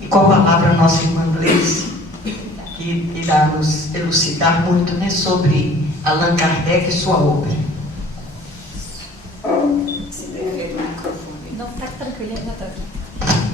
E com a palavra, nossa irmã Gleice, que irá nos elucidar muito, né, sobre Allan Kardec e sua obra. Não, está tranquilo, não está tranquilo.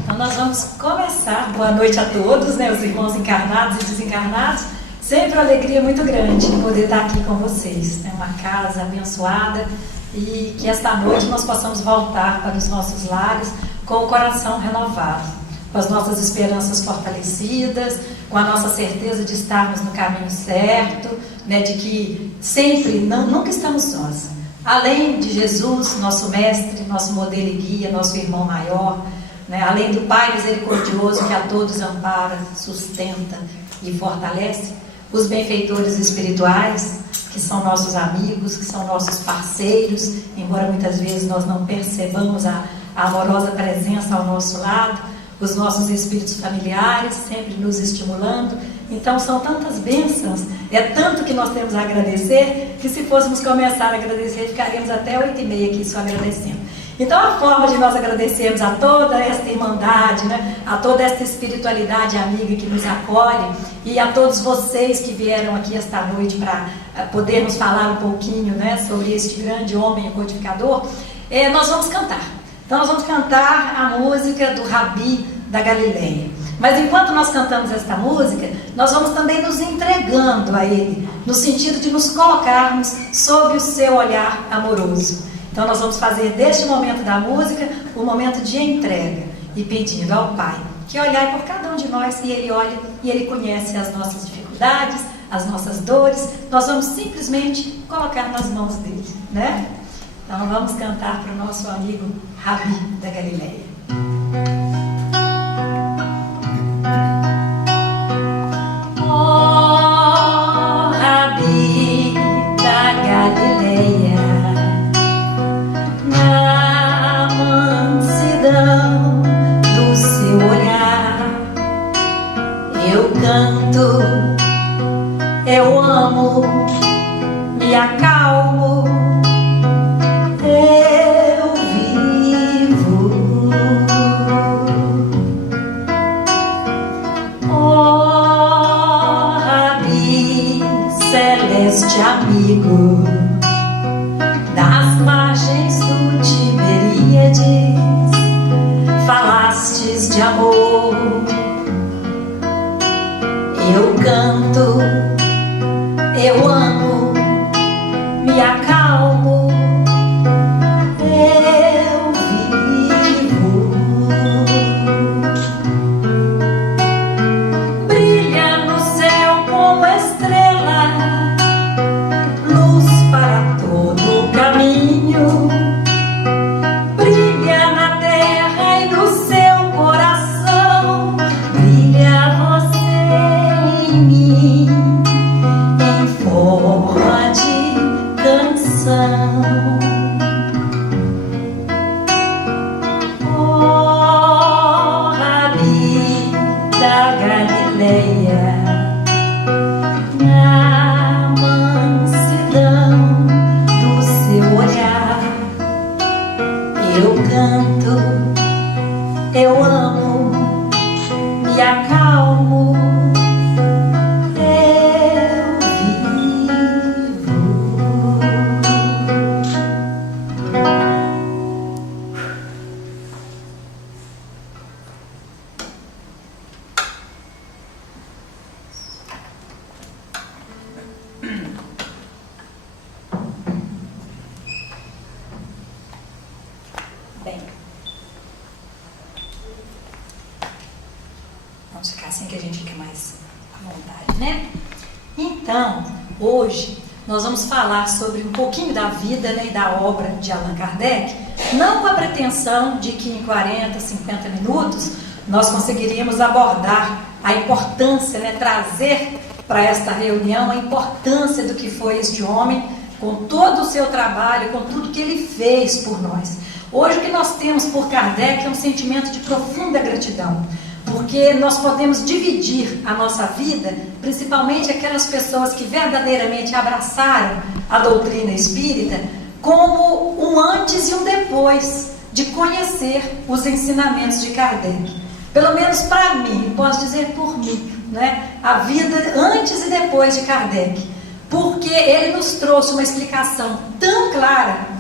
Então nós vamos começar. Boa noite a todos, né, os irmãos encarnados e desencarnados. Sempre uma alegria muito grande poder estar aqui com vocês. É uma casa abençoada e que esta noite nós possamos voltar para os nossos lares com o coração renovado, com as nossas esperanças fortalecidas, com a nossa certeza de estarmos no caminho certo, né, de que sempre, nunca estamos sós. Além de Jesus, nosso mestre, nosso modelo e guia, nosso irmão maior, né, além do Pai misericordioso que a todos ampara, sustenta e fortalece, os benfeitores espirituais, que são nossos amigos, que são nossos parceiros, embora muitas vezes nós não percebamos a amorosa presença ao nosso lado, os nossos espíritos familiares, sempre nos estimulando. Então são tantas bênçãos, é tanto que nós temos a agradecer, que se fôssemos começar a agradecer, ficaríamos até 8h30 aqui só agradecendo. Então a forma de nós agradecermos a toda esta irmandade, né, a toda esta espiritualidade amiga que nos acolhe, e a todos vocês que vieram aqui esta noite para poder nos falar um pouquinho, né, sobre este grande homem codificador, nós vamos cantar. Então nós vamos cantar a música do Rabi da Galileia. Mas enquanto nós cantamos esta música, nós vamos também nos entregando a Ele, no sentido de nos colocarmos sob o seu olhar amoroso. Então nós vamos fazer deste momento da música um momento de entrega e pedindo ao Pai que olhai por cada um de nós, e Ele olha e Ele conhece as nossas dificuldades, as nossas dores. Nós vamos simplesmente colocar nas mãos dele, né? Então vamos cantar para o nosso amigo Rabi da Galileia. Oh, Rabi da Galileia, na mansidão do seu olhar, eu canto, eu amo, me acalmo, eu vivo. Oh, Rabi, celeste amigo, das margens do Tiberíades, falastes de amor. Eu canto, eu amo, me acalmo, eu vivo. Brilha no céu como estrela, luz para todo o caminho. Brilha na terra e no seu coração, brilha você em mim, em forma de canção. Oh, Rabi da Galileia, na mansidão do seu olhar, eu canto, eu amo, me acalmo, eu vivo. Bem, vamos ficar assim que a gente fica mais à vontade, né? Então, hoje nós vamos falar sobre um pouquinho da vida, né, e da obra de Allan Kardec, não com a pretensão de que em 40, 50 minutos nós conseguiríamos abordar a importância, né, trazer para esta reunião a importância do que foi este homem, com todo o seu trabalho, com tudo que ele fez por nós. Hoje o que nós temos por Kardec é um sentimento de profunda gratidão, porque nós podemos dividir a nossa vida, principalmente aquelas pessoas que verdadeiramente abraçaram a doutrina espírita, como um antes e um depois de conhecer os ensinamentos de Kardec. Pelo menos para mim, posso dizer por mim, né? A vida antes e depois de Kardec, porque ele nos trouxe uma explicação tão clara,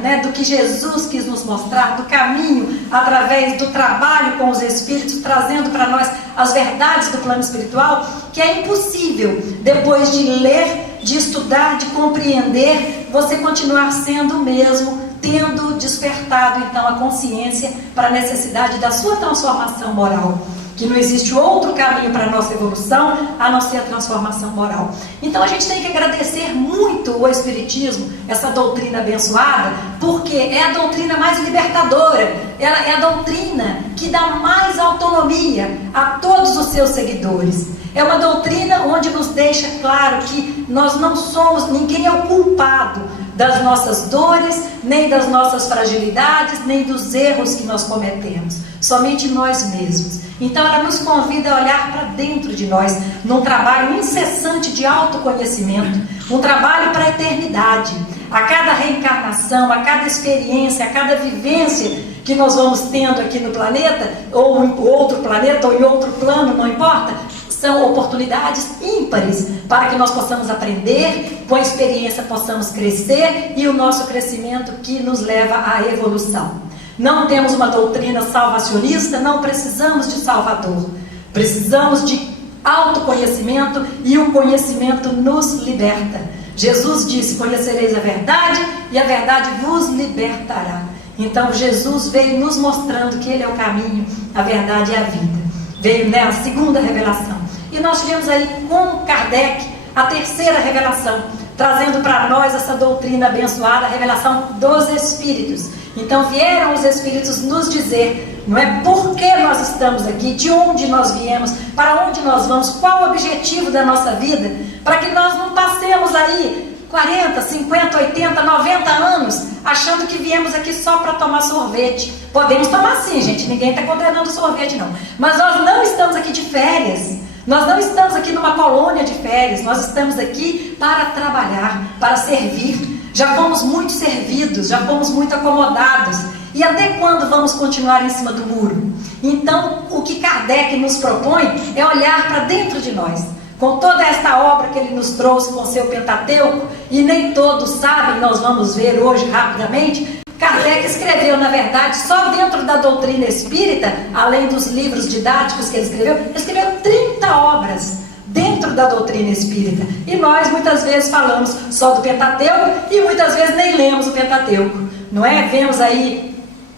né, do que Jesus quis nos mostrar, do caminho através do trabalho com os Espíritos, trazendo para nós as verdades do plano espiritual, que é impossível, depois de ler, de estudar, de compreender, você continuar sendo o mesmo, tendo despertado então a consciência para a necessidade da sua transformação moral, que não existe outro caminho para a nossa evolução a não ser a transformação moral. Então a gente tem que agradecer muito o Espiritismo, essa doutrina abençoada, porque é a doutrina mais libertadora, ela é a doutrina que dá mais autonomia a todos os seus seguidores. É uma doutrina onde nos deixa claro que nós não somos, ninguém é o culpado das nossas dores, nem das nossas fragilidades, nem dos erros que nós cometemos, somente nós mesmos. Então ela nos convida a olhar para dentro de nós, num trabalho incessante de autoconhecimento, um trabalho para a eternidade. A cada reencarnação, a cada experiência, a cada vivência que nós vamos tendo aqui no planeta, ou em outro planeta, ou em outro plano, não importa, são oportunidades ímpares para que nós possamos aprender, com a experiência possamos crescer e o nosso crescimento que nos leva à evolução. Não temos uma doutrina salvacionista, não precisamos de Salvador. Precisamos de autoconhecimento e o conhecimento nos liberta. Jesus disse: conhecereis a verdade e a verdade vos libertará. Então Jesus veio nos mostrando que Ele é o caminho, a verdade e a vida. Veio, né, a segunda revelação. E nós tivemos aí com Kardec a terceira revelação, trazendo para nós essa doutrina abençoada, a revelação dos Espíritos. Então vieram os Espíritos nos dizer, não é, por que nós estamos aqui, de onde nós viemos, para onde nós vamos, qual o objetivo da nossa vida, para que nós não passemos aí 40, 50, 80, 90 anos achando que viemos aqui só para tomar sorvete. Podemos tomar sim, gente, ninguém está condenando sorvete não, mas nós não estamos aqui de férias. Nós não estamos aqui numa colônia de férias, nós estamos aqui para trabalhar, para servir. Já fomos muito servidos, já fomos muito acomodados. E até quando vamos continuar em cima do muro? Então, o que Kardec nos propõe é olhar para dentro de nós. Com toda esta obra que ele nos trouxe com seu Pentateuco, e nem todos sabem, nós vamos ver hoje rapidamente, Kardec escreveu, na verdade, só dentro da doutrina espírita, além dos livros didáticos que ele escreveu 30 obras dentro da doutrina espírita. E nós muitas vezes falamos só do Pentateuco e muitas vezes nem lemos o Pentateuco, não é? Vemos aí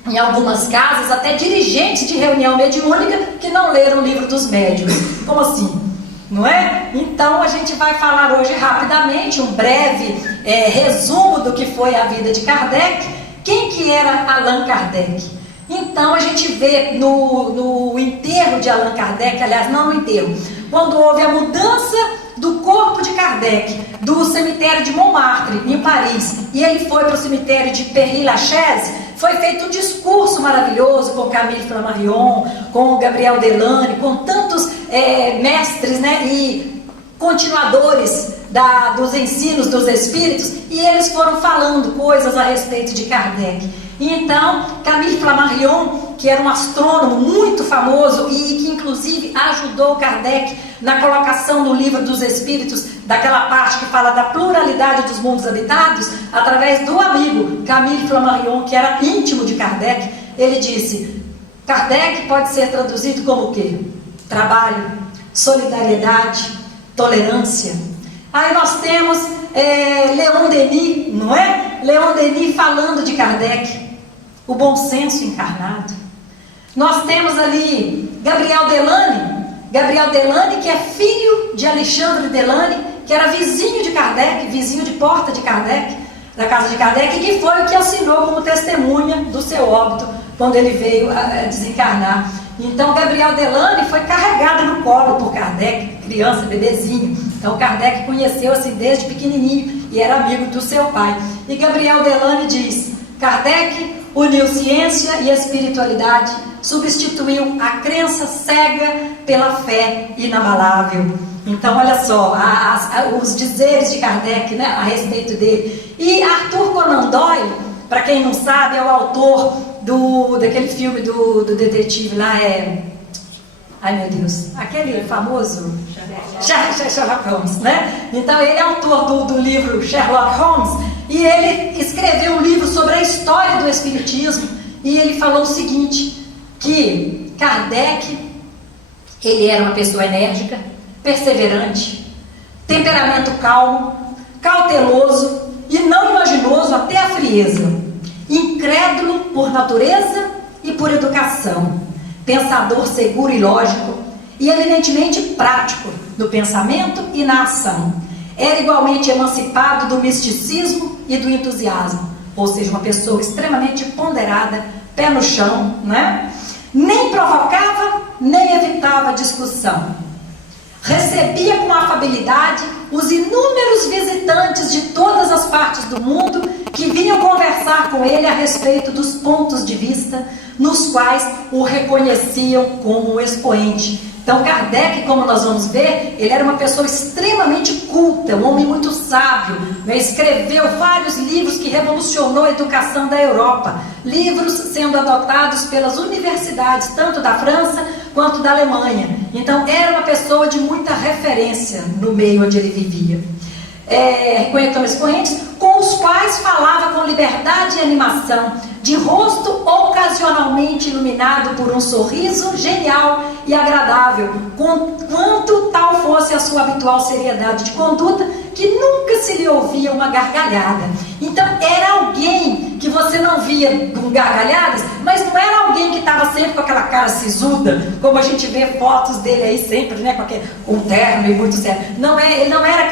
em algumas casas até dirigentes de reunião mediúnica que não leram o livro dos médiuns. Como assim? Não é? Então a gente vai falar hoje rapidamente um breve resumo do que foi a vida de Kardec. Quem que era Allan Kardec? Então a gente vê no enterro de Allan Kardec, aliás, não no enterro, quando houve a mudança do corpo de Kardec, do cemitério de Montmartre, em Paris, e ele foi para o cemitério de Père-Lachaise, foi feito um discurso maravilhoso com Camille Flammarion, com Gabriel Delane, com tantos mestres, né, e continuadores dos ensinos dos Espíritos, e eles foram falando coisas a respeito de Kardec. E então, Camille Flammarion, que era um astrônomo muito famoso e que inclusive ajudou Kardec na colocação no livro dos Espíritos, daquela parte que fala da pluralidade dos mundos habitados, através do amigo Camille Flammarion, que era íntimo de Kardec, ele disse: Kardec pode ser traduzido como o quê? Trabalho, solidariedade, tolerância. Aí nós temos Leon Denis, não é? Leon Denis falando de Kardec, o bom senso encarnado. Nós temos ali Gabriel Delane, que é filho de Alexandre Delane, que era vizinho de Kardec, vizinho de porta de Kardec, da casa de Kardec, e que foi o que assinou como testemunha do seu óbito, quando ele veio a desencarnar. Então Gabriel Delane foi carregado no colo por Kardec, criança, bebezinho. Então Kardec conheceu assim desde pequenininho e era amigo do seu pai. E Gabriel Delane diz: Kardec uniu ciência e espiritualidade, substituiu a crença cega pela fé inabalável. Então olha só, os dizeres de Kardec, né, a respeito dele. E Arthur Conan Doyle, para quem não sabe, é o autor daquele filme do detetive lá, ai meu Deus, aquele famoso Sherlock Holmes, né? Então ele é autor do livro Sherlock Holmes, e ele escreveu um livro sobre a história do espiritismo, e ele falou o seguinte, que Kardec, ele era uma pessoa enérgica, perseverante, temperamento calmo, cauteloso e não imaginoso até a frieza, incrédulo por natureza e por educação, pensador seguro e lógico e eminentemente prático no pensamento e na ação. Era igualmente emancipado do misticismo e do entusiasmo, ou seja, uma pessoa extremamente ponderada, pé no chão, né? Nem provocava, nem evitava discussão. Recebia com afabilidade os inúmeros visitantes de todas as partes do mundo que vinham conversar com ele a respeito dos pontos de vista nos quais o reconheciam como expoente. Então Kardec, como nós vamos ver, ele era uma pessoa extremamente culta, um homem muito sábio, né? Escreveu vários livros que revolucionou a educação da Europa, livros sendo adotados pelas universidades, tanto da França quanto da Alemanha. Então era uma pessoa de muita referência no meio onde ele vivia. Como expoentes, com os quais falava com liberdade e animação, de rosto ocasionalmente iluminado por um sorriso genial e agradável, quanto tal fosse a sua habitual seriedade de conduta, que nunca se lhe ouvia uma gargalhada. Então era alguém que você não via com gargalhadas, mas não era alguém que estava sempre com aquela cara sisuda, como a gente vê fotos dele aí sempre, né, com terno e muito sério. Ele não era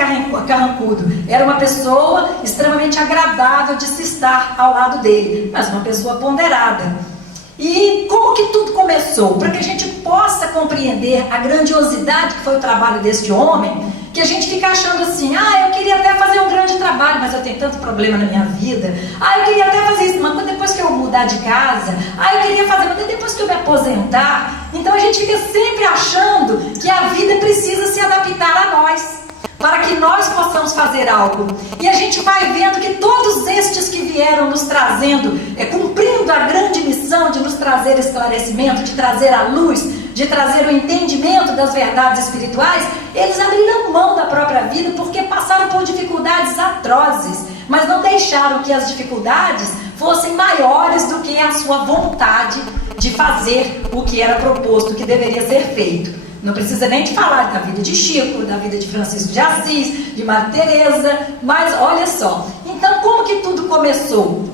carrancudo, era uma pessoa extremamente agradável de se estar ao lado dele, mas uma pessoa ponderada. E como que tudo começou? Para que a gente possa compreender a grandiosidade que foi o trabalho deste homem, que a gente fica achando assim, eu queria até fazer um grande trabalho, mas eu tenho tanto problema na minha vida, eu queria até fazer isso, mas depois que eu mudar de casa, eu queria fazer, mas depois que eu me aposentar. Então a gente fica sempre achando que a vida precisa se adaptar a nós, para que nós possamos fazer algo. E a gente vai vendo que todos estes que vieram nos trazendo, cumprindo a grande missão de nos trazer esclarecimento, de trazer a luz, de trazer o entendimento das verdades espirituais, eles abriram mão da própria vida porque passaram por dificuldades atrozes, mas não deixaram que as dificuldades fossem maiores do que a sua vontade de fazer o que era proposto, o que deveria ser feito. Não precisa nem de falar da vida de Chico, da vida de Francisco de Assis, de Maria Teresa, mas olha só. Então, como que tudo começou?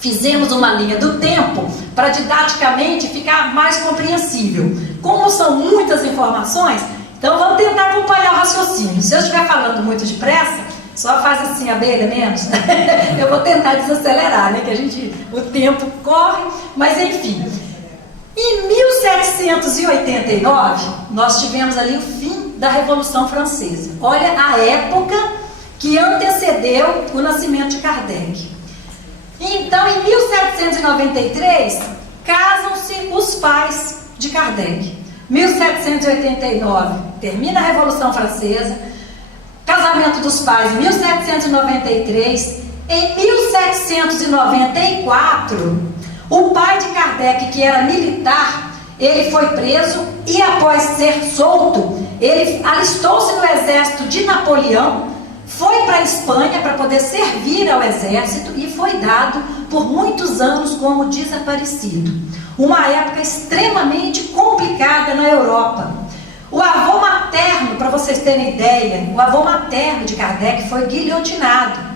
Fizemos uma linha do tempo para didaticamente ficar mais compreensível. Como são muitas informações, então vamos tentar acompanhar o raciocínio. Se eu estiver falando muito depressa, só faz assim, abelha, menos. Eu vou tentar desacelerar, né? Que o tempo corre, mas enfim. Em 1789, nós tivemos ali o fim da Revolução Francesa. Olha a época que antecedeu o nascimento de Kardec. Então, em 1793, casam-se os pais de Kardec. 1789, termina a Revolução Francesa, casamento dos pais em 1793. Em 1794, o pai de Kardec, que era militar, ele foi preso e após ser solto, ele alistou-se no exército de Napoleão, foi para a Espanha para poder servir ao exército e foi dado por muitos anos como desaparecido. Uma época extremamente complicada na Europa. O avô materno, para vocês terem ideia, o avô materno de Kardec foi guilhotinado.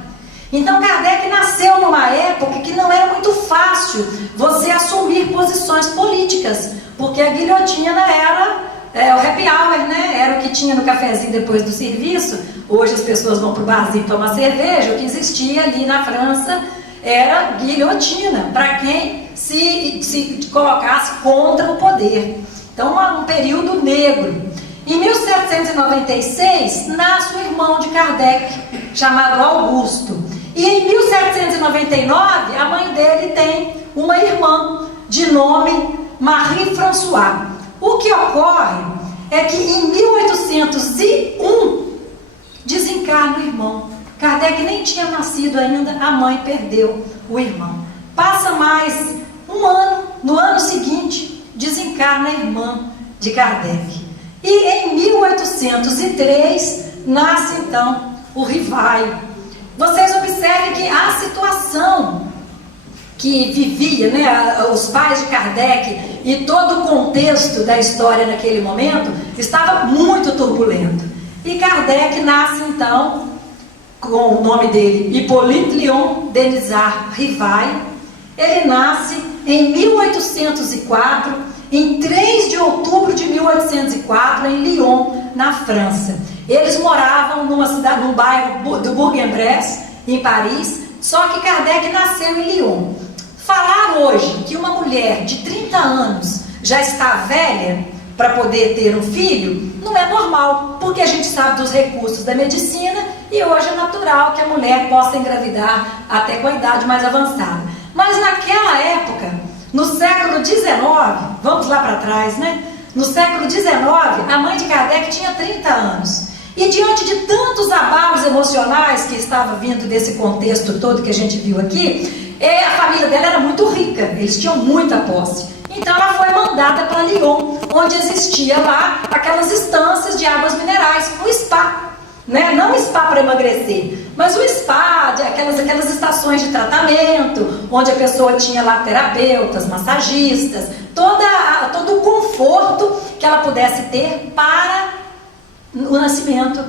Então Kardec nasceu numa época que não era muito fácil você assumir posições políticas, porque a guilhotina era o happy hour, né? Era o que tinha no cafezinho depois do serviço. Hoje as pessoas vão para o barzinho tomar cerveja. O que existia ali na França era guilhotina, para quem se colocasse contra o poder. Então um período negro. Em 1796 nasce o irmão de Kardec, chamado Augusto. E em 1799, a mãe dele tem uma irmã de nome Marie François. O que ocorre é que em 1801 desencarna o irmão. Kardec nem tinha nascido ainda, a mãe perdeu o irmão. Passa mais no ano seguinte, desencarna a irmã de Kardec. E em 1803 nasce então o Rivaio. Vocês observem que a situação que vivia, né, os pais de Kardec e todo o contexto da história naquele momento estava muito turbulento. E Kardec nasce então com o nome dele, Hippolyte Léon Denisard Rivaio. Ele nasce em 1804, em 3 de outubro de 1804, em Lyon, na França. Eles moravam numa cidade, num bairro do Bourg-en-Bresse, em Paris, só que Kardec nasceu em Lyon. Falar hoje que uma mulher de 30 anos já está velha para poder ter um filho, não é normal, porque a gente sabe dos recursos da medicina e hoje é natural que a mulher possa engravidar até com a idade mais avançada. Mas naquela época, no século XIX, vamos lá para trás, né? No século XIX, a mãe de Kardec tinha 30 anos. E diante de tantos abalos emocionais que estavam vindo desse contexto todo que a gente viu aqui, a família dela era muito rica, eles tinham muita posse. Então ela foi mandada para Lyon, onde existia lá aquelas estâncias de águas minerais, um spa, né? Não um spa para emagrecer, mas um spa, aquelas estações de tratamento, onde a pessoa tinha lá terapeutas, massagistas, todo o conforto que ela pudesse ter para o nascimento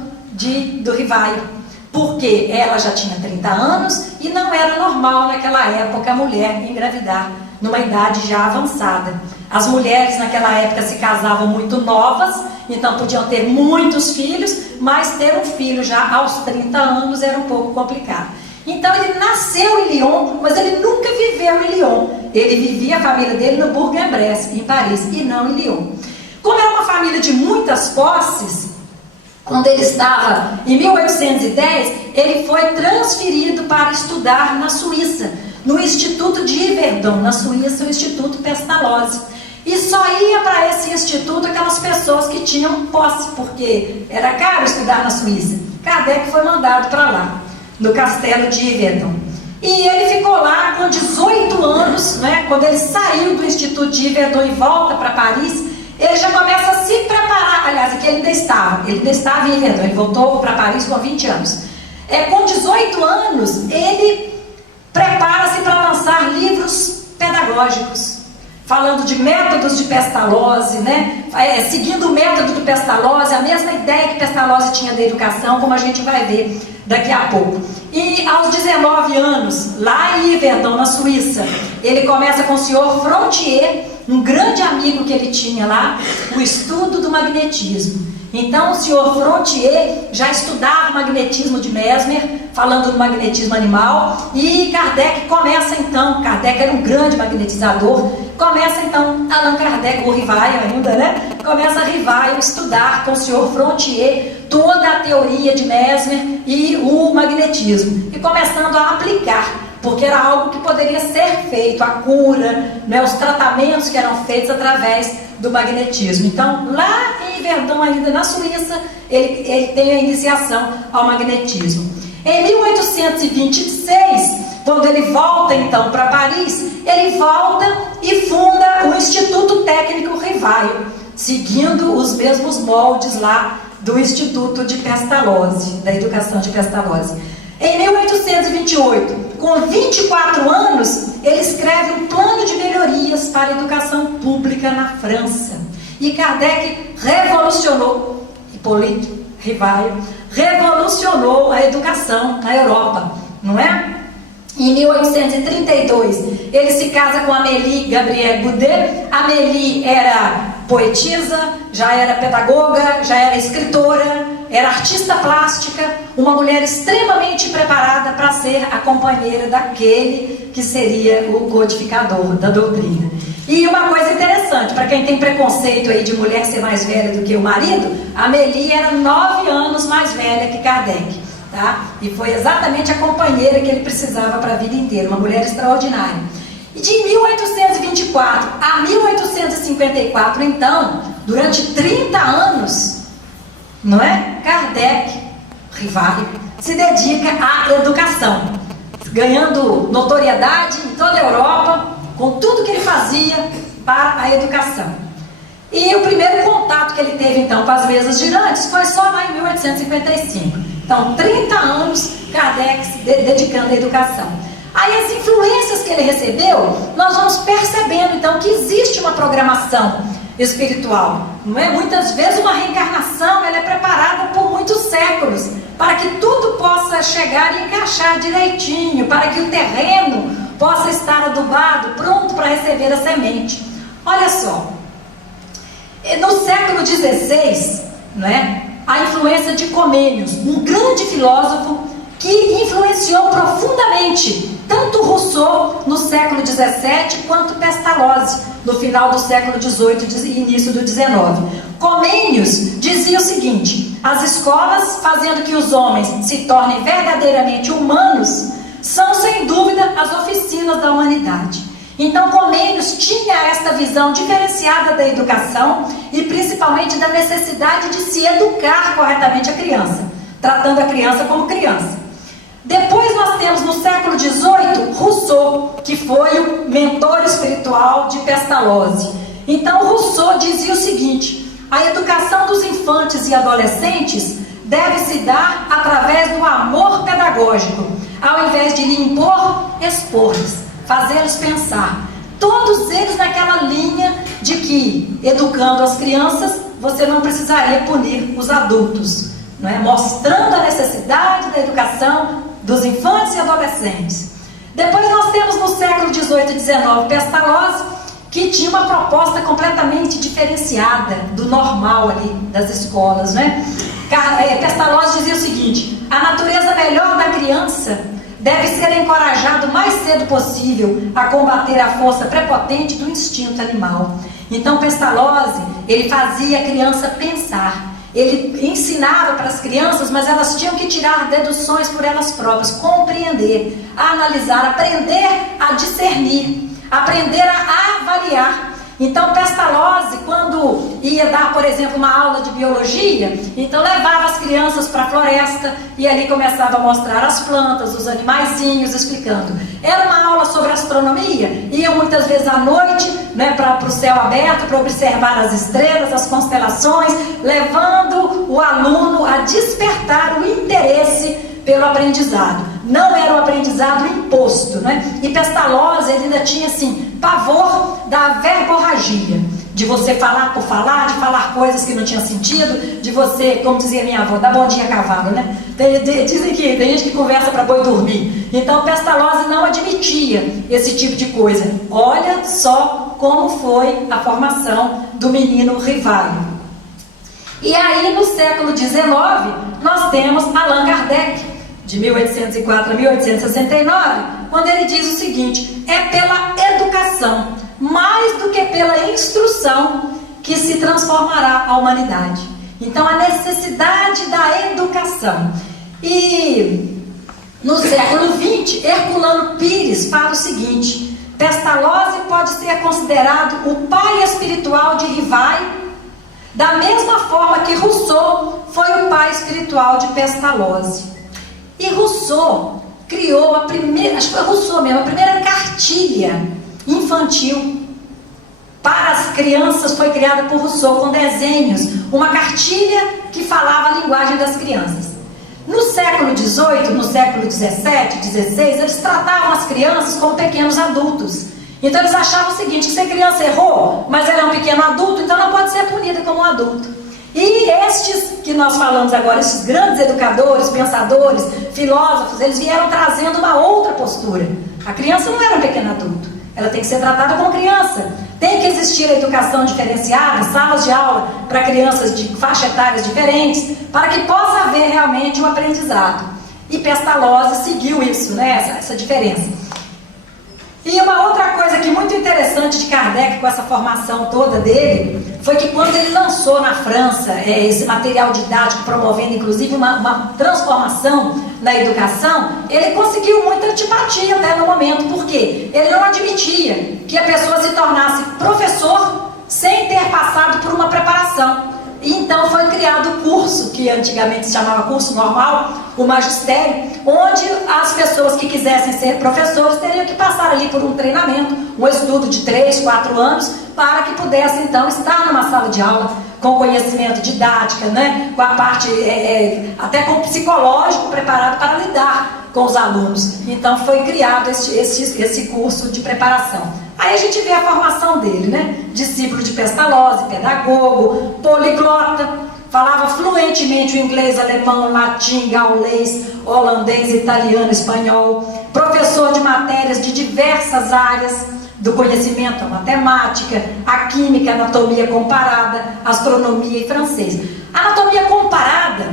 do Rivaio. Porque ela já tinha 30 anos e não era normal naquela época a mulher engravidar numa idade já avançada. As mulheres naquela época se casavam muito novas, então podiam ter muitos filhos, mas ter um filho já aos 30 anos era um pouco complicado. Então ele nasceu em Lyon, mas ele nunca viveu em Lyon. Ele vivia, a família dele, no Bourg-en-Bresse, em Paris, e não em Lyon. Como era uma família de muitas posses, quando ele estava em 1810, ele foi transferido para estudar na Suíça, no Instituto de Yverdon, na Suíça, o Instituto Pestalozzi. E só ia para esse instituto aquelas pessoas que tinham posse, porque era caro estudar na Suíça. Kardec foi mandado para lá, no castelo de Yverdon. E ele ficou lá com 18 anos, né? Quando ele saiu do Instituto de Yverdon e volta para Paris, ele já começa a se preparar. Aliás, aqui ele ainda estava em Yverdon, ele voltou para Paris com 20 anos. Com 18 anos, ele prepara-se para lançar livros pedagógicos, falando de métodos de Pestalozzi, né? Seguindo o método do Pestalozzi, a mesma ideia que Pestalozzi tinha da educação, como a gente vai ver daqui a pouco. E aos 19 anos, lá em Yverdon, na Suíça, ele começa com o senhor Frontier, um grande amigo que ele tinha lá, o estudo do magnetismo. Então o senhor Frontier já estudava o magnetismo de Mesmer, falando do magnetismo animal, e Kardec começa então, Kardec era um grande magnetizador, começa então Allan Kardec, o Rivaio ainda, né? Começa a Rivaio estudar com o senhor Frontier toda a teoria de Mesmer e o magnetismo, e começando a aplicar, porque era algo que poderia ser feito, a cura, né, os tratamentos que eram feitos através do magnetismo. Então, lá em Yverdon, ainda na Suíça, ele tem a iniciação ao magnetismo. Em 1826, quando ele volta então para Paris, ele volta e funda o Instituto Técnico Rivaio, seguindo os mesmos moldes lá do Instituto de Pestalozzi, da educação de Pestalozzi. Em 1828, com 24 anos, ele escreve um plano de melhorias para a educação pública na França. E Kardec revolucionou, Hippolyte Rivaio, revolucionou a educação na Europa, não é? Em 1832, ele se casa com Amélie Gabrielle Boudet. Amélie era poetisa, já era pedagoga, já era escritora, era artista plástica, uma mulher extremamente preparada para ser a companheira daquele que seria o codificador da doutrina. E uma coisa interessante, para quem tem preconceito aí de mulher ser mais velha do que o marido, Amélie era 9 anos mais velha que Kardec, tá? E foi exatamente a companheira que ele precisava para a vida inteira, uma mulher extraordinária. E de 1824 a 1854, então, durante 30 anos, não é? Kardec, Rivaio, se dedica à educação, ganhando notoriedade em toda a Europa, com tudo que ele fazia para a educação. E o primeiro contato que ele teve, então, com as mesas girantes foi só lá em 1855. Então, 30 anos Kardec se dedicando à educação. Aí as influências que ele recebeu, nós vamos percebendo, então, que existe uma programação espiritual. Não é? Muitas vezes uma reencarnação ela é preparada por muitos séculos, para que tudo possa chegar e encaixar direitinho, para que o terreno possa estar adubado, pronto para receber a semente. Olha só, no século XVI, né, a influência de Comênios, um grande filósofo que influenciou profundamente tanto Rousseau no século XVII quanto Pestalozzi no final do século XVIII e início do XIX. Comênios dizia o seguinte: as escolas, fazendo que os homens se tornem verdadeiramente humanos, são sem dúvida as oficinas da humanidade. Então Comênios tinha esta visão diferenciada da educação e principalmente da necessidade de se educar corretamente a criança, tratando a criança como criança. Depois nós temos no século XVIII Rousseau, que foi o mentor espiritual de Pestalozzi. Então Rousseau dizia o seguinte: a educação dos infantes e adolescentes deve se dar através do amor pedagógico, ao invés de lhe impor, expor-lhes, fazê-los pensar. Todos eles naquela linha de que, educando as crianças, você não precisaria punir os adultos, não é? Mostrando a necessidade da educação dos infantes e adolescentes. Depois nós temos no século XVIII e XIX Pestalozzi, que tinha uma proposta completamente diferenciada do normal ali das escolas, né? Pestalozzi dizia o seguinte: a natureza melhor da criança deve ser encorajado o mais cedo possível a combater a força prepotente do instinto animal. Então Pestalozzi, ele fazia a criança pensar. Ele ensinava para as crianças, mas elas tinham que tirar deduções por elas próprias, compreender, a analisar, aprender a discernir, aprender a avaliar. Então Pestalozzi, quando ia dar, por exemplo, uma aula de biologia, então levava as crianças para a floresta e ali começava a mostrar as plantas, os animaizinhos, explicando. Era uma aula sobre astronomia, ia muitas vezes à noite, né, para o céu aberto, para observar as estrelas, as constelações, levando o aluno a despertar o interesse pelo aprendizado. Não era um aprendizado imposto, né? E Pestalozzi ainda tinha assim, pavor da verborragia, de você falar por falar, de falar coisas que não tinham sentido, de você, como dizia minha avó, dar bom dia a cavalo, né? Dizem que tem gente que conversa para boi dormir. Então Pestalozzi não admitia esse tipo de coisa. Olha só como foi a formação do menino Rivaio. E aí no século XIX nós temos Allan Kardec, de 1804 a 1869, quando ele diz o seguinte: é pela educação, mais do que pela instrução, que se transformará a humanidade. Então a necessidade da educação. E no século XX, Herculano Pires fala o seguinte: Pestalozzi pode ser considerado o pai espiritual de Rivaio, da mesma forma que Rousseau foi o pai espiritual de Pestalozzi. E Rousseau criou a primeira, acho que foi Rousseau mesmo, a primeira cartilha infantil para as crianças. Foi criada por Rousseau com desenhos, uma cartilha que falava a linguagem das crianças. No século XVIII, no século XVII, XVI, eles tratavam as crianças como pequenos adultos. Então eles achavam o seguinte: se a criança errou, mas ela é um pequeno adulto, então ela pode ser punida como um adulto. E estes que nós falamos agora, esses grandes educadores, pensadores, filósofos, eles vieram trazendo uma outra postura. A criança não era um pequeno adulto, ela tem que ser tratada como criança. Tem que existir a educação diferenciada, salas de aula para crianças de faixa etárias diferentes, para que possa haver realmente um aprendizado. E Pestalozzi seguiu isso, né, essa diferença. E uma outra coisa que muito interessante de Kardec, com essa formação toda dele, foi que quando ele lançou na França esse material didático, promovendo inclusive uma transformação na educação, ele conseguiu muita antipatia até no momento. Por quê? Ele não admitia que a pessoa se tornasse professor sem ter passado por uma preparação. E então foi criado o curso, que antigamente se chamava curso normal, o magistério, onde as pessoas que quisessem ser professores teriam que passar ali por um treinamento, um estudo de 3, 4 anos, para que pudesse então estar numa sala de aula com conhecimento didática, né? Com a parte, até com o psicológico preparado para lidar com os alunos. Então foi criado esse curso de preparação. Aí a gente vê a formação dele, né? Discípulo de Pestalozzi, pedagogo, poliglota, falava fluentemente o inglês, alemão, latim, gaulês, holandês, italiano, espanhol, professor de matérias de diversas áreas do conhecimento, a matemática, a química, a anatomia comparada, astronomia e francês. A anatomia comparada,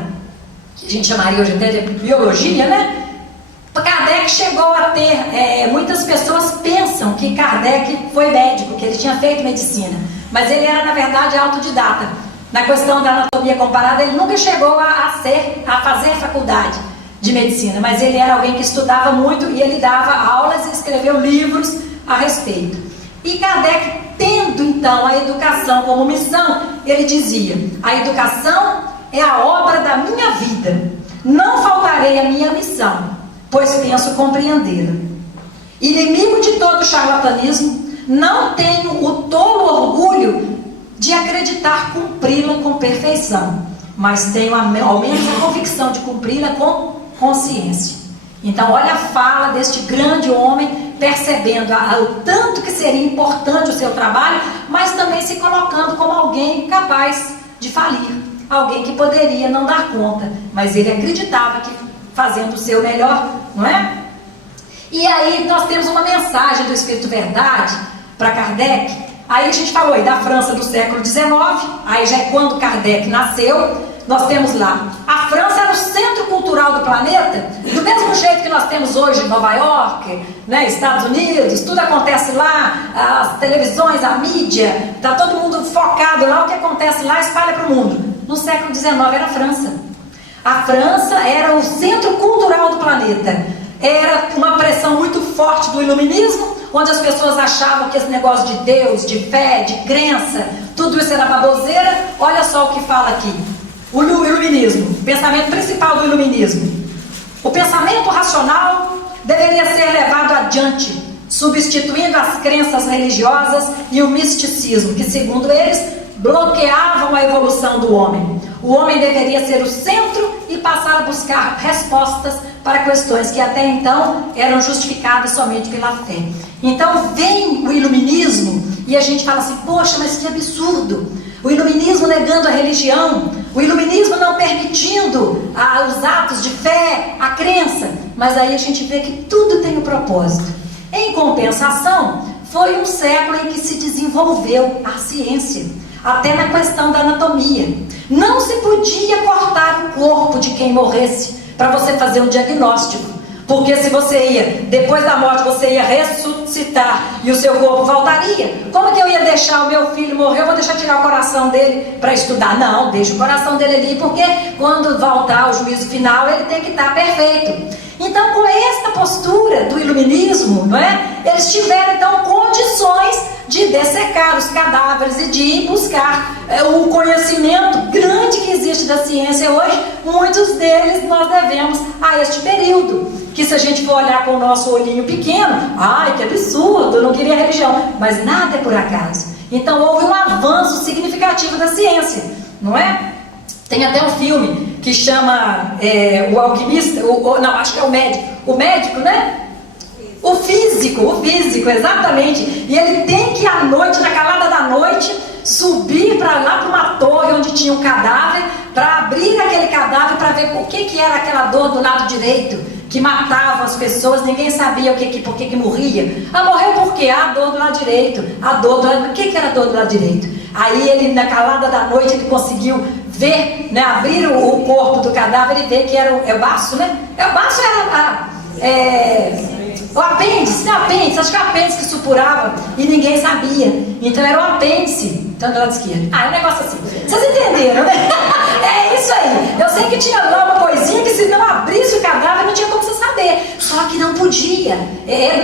que a gente chamaria hoje até de biologia, né? Kardec chegou a ter, muitas pessoas pensam que Kardec foi médico, que ele tinha feito medicina, mas ele era na verdade autodidata. Na questão da anatomia comparada, ele nunca chegou a fazer faculdade de medicina, mas ele era alguém que estudava muito e ele dava aulas e escreveu livros a respeito. E Kardec, tendo então a educação como missão, ele dizia: a educação é a obra da minha vida, não faltarei à minha missão, pois penso compreendê-la. Inimigo de todo charlatanismo, não tenho o tolo orgulho de acreditar cumpri-la com perfeição, mas tenho ao menos a convicção de cumpri-la com consciência. Então olha a fala deste grande homem, percebendo o tanto que seria importante o seu trabalho, mas também se colocando como alguém capaz de falir, alguém que poderia não dar conta, mas ele acreditava que fazendo o seu melhor, não é? E aí nós temos uma mensagem do Espírito Verdade para Kardec. Aí a gente falou aí da França do século XIX, aí já é quando Kardec nasceu. Nós temos lá, a França era o centro cultural do planeta, do mesmo jeito que nós temos hoje Nova York, né, Estados Unidos, tudo acontece lá, as televisões, a mídia, está todo mundo focado lá, o que acontece lá espalha para o mundo. No século XIX era a França. A França era o centro cultural do planeta, era uma pressão muito forte do iluminismo, onde as pessoas achavam que esse negócio de Deus, de fé, de crença, tudo isso era baboseira. Olha só o que fala aqui. O iluminismo, o pensamento principal do iluminismo. O pensamento racional deveria ser levado adiante, substituindo as crenças religiosas e o misticismo, que segundo eles bloqueavam a evolução do homem. O homem deveria ser o centro e passar a buscar respostas para questões que até então eram justificadas somente pela fé. Então vem o iluminismo e a gente fala assim: poxa, mas que absurdo! O iluminismo negando a religião, o iluminismo não permitindo os atos de fé, a crença. Mas aí a gente vê que tudo tem um propósito. Em compensação, foi um século em que se desenvolveu a ciência, até na questão da anatomia. Não se podia cortar o corpo de quem morresse para você fazer um diagnóstico. Porque se você ia, depois da morte, você ia ressuscitar e o seu corpo voltaria. Como que eu ia deixar o meu filho morrer? Eu vou deixar tirar o coração dele para estudar? Não, deixa o coração dele ali, porque quando voltar o juízo final, ele tem que estar perfeito. Então, com esta postura do iluminismo, não é? Eles tiveram então condições de dessecar os cadáveres e de ir buscar o conhecimento grande que existe da ciência hoje. Muitos deles nós devemos a este período, que se a gente for olhar com o nosso olhinho pequeno, ai, que absurdo, eu não queria religião, mas nada é por acaso. Então houve um avanço significativo da ciência, não é? Tem até um filme que chama O Alquimista, não, acho que é o médico, né? O físico, exatamente. E ele tem que à noite, na calada da noite, subir para lá para uma torre onde tinha um cadáver, para abrir aquele cadáver para ver por que era aquela dor do lado direito, que matava as pessoas, ninguém sabia por que morria. Morreu por quê? A dor do lado direito. O que era a dor do lado direito? Aí ele, na calada da noite, ele conseguiu ver, né, abrir o corpo do cadáver e ver que era o baço, né? O baço era o apêndice, acho que é o apêndice que supurava e ninguém sabia. Então era o apêndice, então do lado esquerdo. É um negócio assim. Vocês entenderam, né? É isso aí. Eu sei que tinha lá uma coisinha que se não abrisse o cadáver não tinha como você saber. Só que não podia.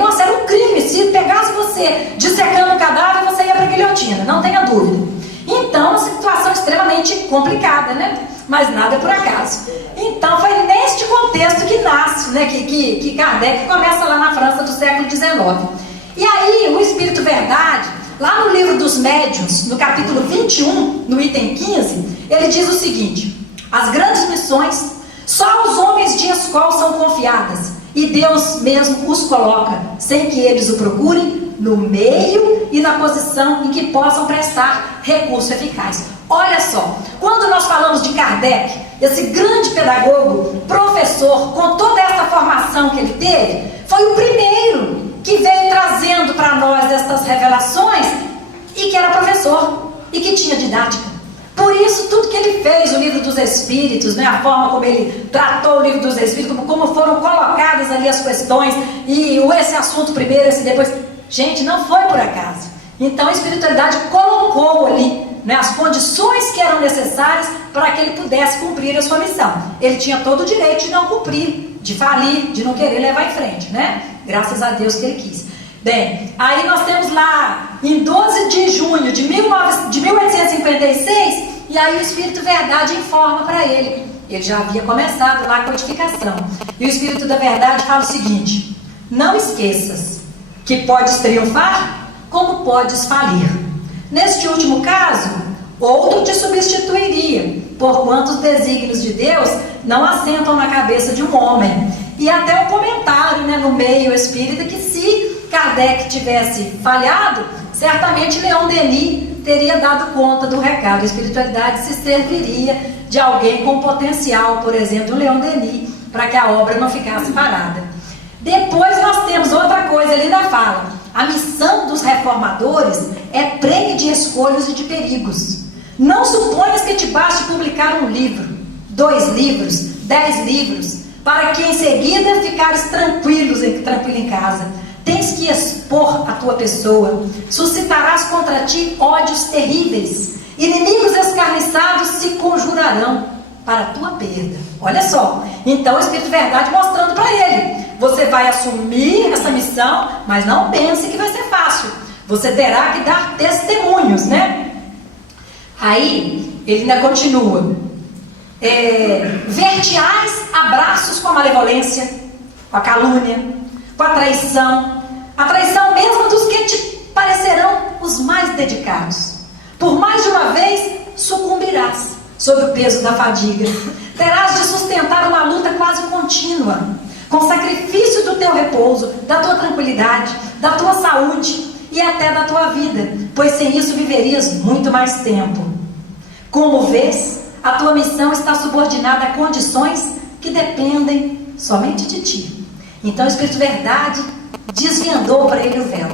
Nossa, era um crime. Se pegasse você dissecando o cadáver, você ia para a guilhotina, não tenha dúvida. Então, uma situação extremamente complicada, né? Mas nada é por acaso. Então, foi neste contexto que nasce, né? Que Kardec começa lá na França do século XIX. E aí, o Espírito Verdade, lá no livro dos Médiuns, no capítulo 21, no item 15, ele diz o seguinte: as grandes missões só aos homens de escola são confiadas, e Deus mesmo os coloca, sem que eles o procurem, no meio e na posição em que possam prestar recurso eficaz. Olha só, quando nós falamos de Kardec, esse grande pedagogo, professor, com toda essa formação que ele teve, foi o primeiro que veio trazendo para nós essas revelações, e que era professor, e que tinha didática. Por isso, tudo que ele fez, o livro dos Espíritos, né, a forma como ele tratou o livro dos Espíritos, como foram colocadas ali as questões, e esse assunto primeiro, esse depois, gente, não foi por acaso. Então a espiritualidade colocou ali, né, as condições que eram necessárias para que ele pudesse cumprir a sua missão. Ele tinha todo o direito de não cumprir, de falir, de não querer levar em frente, né? Graças a Deus que ele quis. Bem, aí nós temos lá, em 12 de junho de 1856, e aí o Espírito Verdade informa para ele. Ele já havia começado lá a codificação. E o Espírito da Verdade fala o seguinte: não esqueças que podes triunfar como podes falir. Neste último caso, outro te substituiria, porquanto os desígnios de Deus não assentam na cabeça de um homem. E até um comentário, né, no meio espírita, que se Kardec tivesse falhado, certamente Leon Denis teria dado conta do recado. A espiritualidade se serviria de alguém com potencial, por exemplo, Leon Denis, para que a obra não ficasse parada. Depois nós temos outra coisa ali da fala: a missão dos reformadores é prenhe de escolhos e de perigos. Não suponhas que te baste publicar um livro, 2 livros, 10 livros, para que em seguida ficares tranquilo em casa. Tens que expor a tua pessoa, suscitarás contra ti ódios terríveis, inimigos escarniçados se conjurarão para a tua perda. Olha só, então o Espírito Verdade mostrando para ele: você vai assumir essa missão, mas não pense que vai ser fácil, você terá que dar testemunhos, né? Aí ele ainda continua: vertiais abraços com a malevolência, com a calúnia, com a traição mesmo dos que te parecerão os mais dedicados. Por mais de uma vez sucumbirás sob o peso da fadiga. Terás de sustentar uma luta quase contínua, com sacrifício do teu repouso, da tua tranquilidade, da tua saúde e até da tua vida, pois sem isso viverias muito mais tempo. Como vês, a tua missão está subordinada a condições que dependem somente de ti. Então o Espírito Verdade desvendou para ele o véu.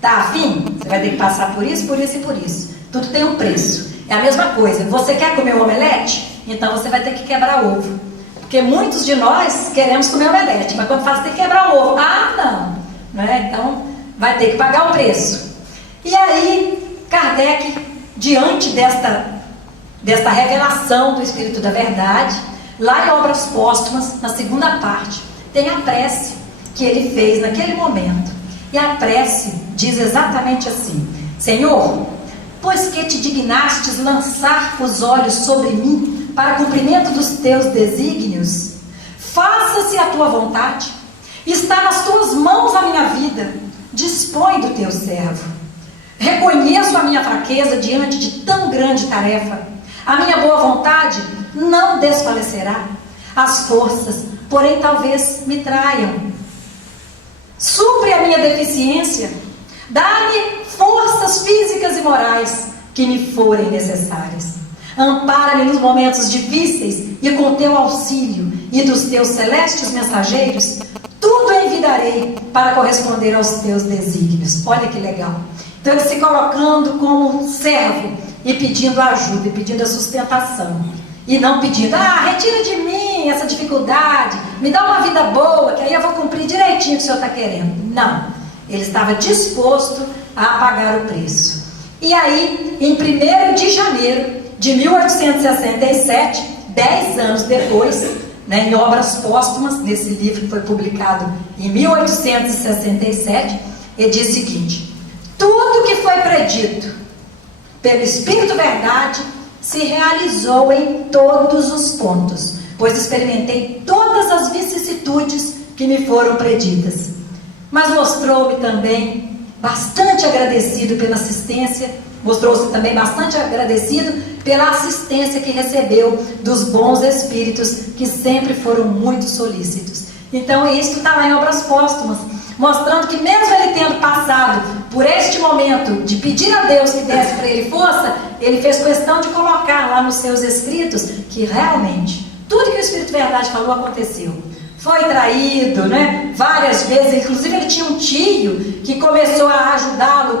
Tá afim? Você vai ter que passar por isso, por isso e por isso. Tudo tem um preço. É a mesma coisa. Você quer comer um omelete? Então você vai ter que quebrar ovo. Porque muitos de nós queremos comer omelete, mas quando fala você tem que quebrar o ovo. Ah, não é? Então vai ter que pagar o preço. E aí Kardec, diante desta revelação do Espírito da Verdade, lá em Obras Póstumas, na segunda parte, tem a prece que ele fez naquele momento. E a prece diz exatamente assim: Senhor, pois que te dignastes lançar os olhos sobre mim para cumprimento dos teus desígnios, faça-se a tua vontade. Está nas tuas mãos a minha vida, dispõe do teu servo. Reconheço a minha fraqueza diante de tão grande tarefa. A minha boa vontade não desfalecerá. As forças, porém, talvez me traiam. Supre a minha deficiência. Dá-me forças físicas e morais que me forem necessárias. Ampara-me nos momentos difíceis e com teu auxílio e dos teus celestes mensageiros, tudo envidarei para corresponder aos teus desígnios. Olha que legal. Então ele se colocando como servo e pedindo ajuda e pedindo a sustentação. E não pedindo: retira de mim essa dificuldade, me dá uma vida boa, que aí eu vou cumprir direitinho o que o Senhor está querendo. Não, ele estava disposto a pagar o preço. E aí, em 1º de janeiro de 1867, 10 anos depois, né, em Obras Póstumas, nesse livro que foi publicado em 1867, ele diz o seguinte: tudo que foi predito pelo Espírito Verdade se realizou em todos os pontos, pois experimentei todas as vicissitudes que me foram preditas. Mas mostrou-me também bastante agradecido pela assistência, mostrou-se também bastante agradecido pela assistência que recebeu dos bons espíritos, que sempre foram muito solícitos. Então isso está lá em Obras Póstumas, mostrando que mesmo ele tendo passado por este momento de pedir a Deus que desse para ele força, ele fez questão de colocar lá nos seus escritos que realmente tudo que o Espírito Verdade falou aconteceu. Foi traído, né? Várias vezes, inclusive ele tinha um tio que começou a ajudá-lo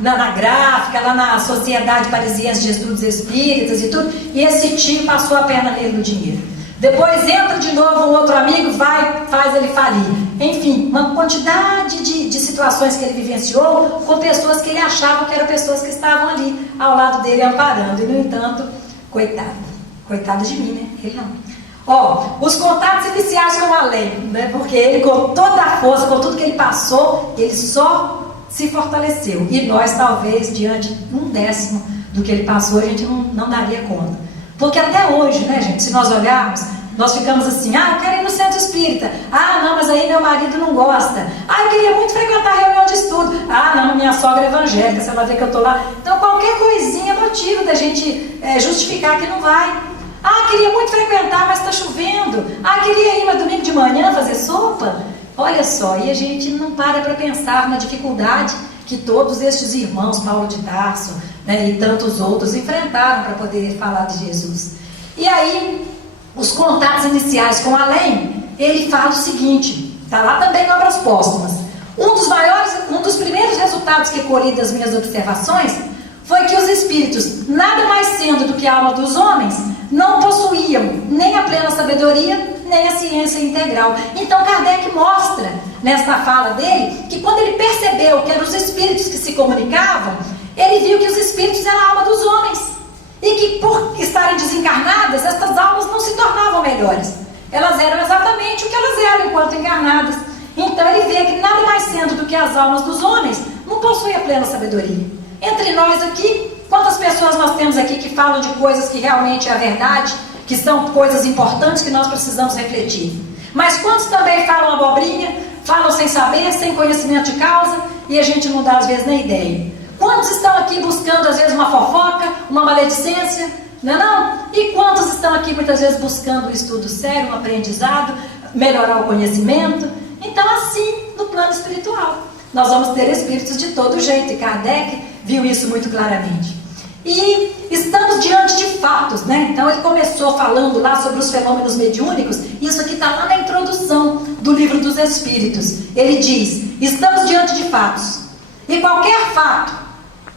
na gráfica, lá na Sociedade Parisiense de Estudos Espíritas e tudo, e esse tio passou a perna nele no dinheiro. Depois entra de novo um outro amigo, faz ele falir. Enfim, uma quantidade de situações que ele vivenciou com pessoas que ele achava que eram pessoas que estavam ali ao lado dele amparando. E no entanto, coitado de mim, né? Ele não. Os contatos iniciais com o além, né? Porque ele, com toda a força, com tudo que ele passou, ele só se fortaleceu. E nós, talvez, diante de 1/10 do que ele passou, a gente não daria conta. Porque até hoje, né, gente, se nós olharmos, nós ficamos assim: eu quero ir no centro espírita. Não, mas aí meu marido não gosta. Eu queria muito frequentar a reunião de estudo. Não, minha sogra é evangélica, se ela vê que eu estou lá. Então, qualquer coisinha é motivo da gente justificar que não vai. Queria muito frequentar, mas está chovendo. Queria ir, mas domingo de manhã fazer sopa. Olha só, e a gente não para pensar na dificuldade que todos estes irmãos, Paulo de Tarso, né, e tantos outros, enfrentaram para poder falar de Jesus. E aí, os contatos iniciais com além, ele fala o seguinte, está lá também em Obras Póstumas. Um dos primeiros resultados que colhi das minhas observações foi que os espíritos, nada mais sendo do que a alma dos homens, não possuíam nem a plena sabedoria, nem a ciência integral. Então Kardec mostra, nesta fala dele, que quando ele percebeu que eram os espíritos que se comunicavam, ele viu que os espíritos eram a alma dos homens. E que por estarem desencarnadas, estas almas não se tornavam melhores. Elas eram exatamente o que elas eram enquanto encarnadas. Então ele vê que nada mais sendo do que as almas dos homens, não possuem a plena sabedoria. Entre nós aqui, quantas pessoas nós temos aqui que falam de coisas que realmente é a verdade, que são coisas importantes que nós precisamos refletir? Mas quantos também falam abobrinha, falam sem saber, sem conhecimento de causa, e a gente não dá às vezes nem ideia? Quantos estão aqui buscando às vezes uma fofoca, uma maledicência, não é não? E quantos estão aqui muitas vezes buscando um estudo sério, um aprendizado, melhorar o conhecimento? Então assim, no plano espiritual, nós vamos ter espíritos de todo jeito, e Kardec viu isso muito claramente. E estamos diante de fatos, né? Então ele começou falando lá sobre os fenômenos mediúnicos. Isso aqui está lá na introdução do Livro dos Espíritos. Ele diz: estamos diante de fatos, e qualquer fato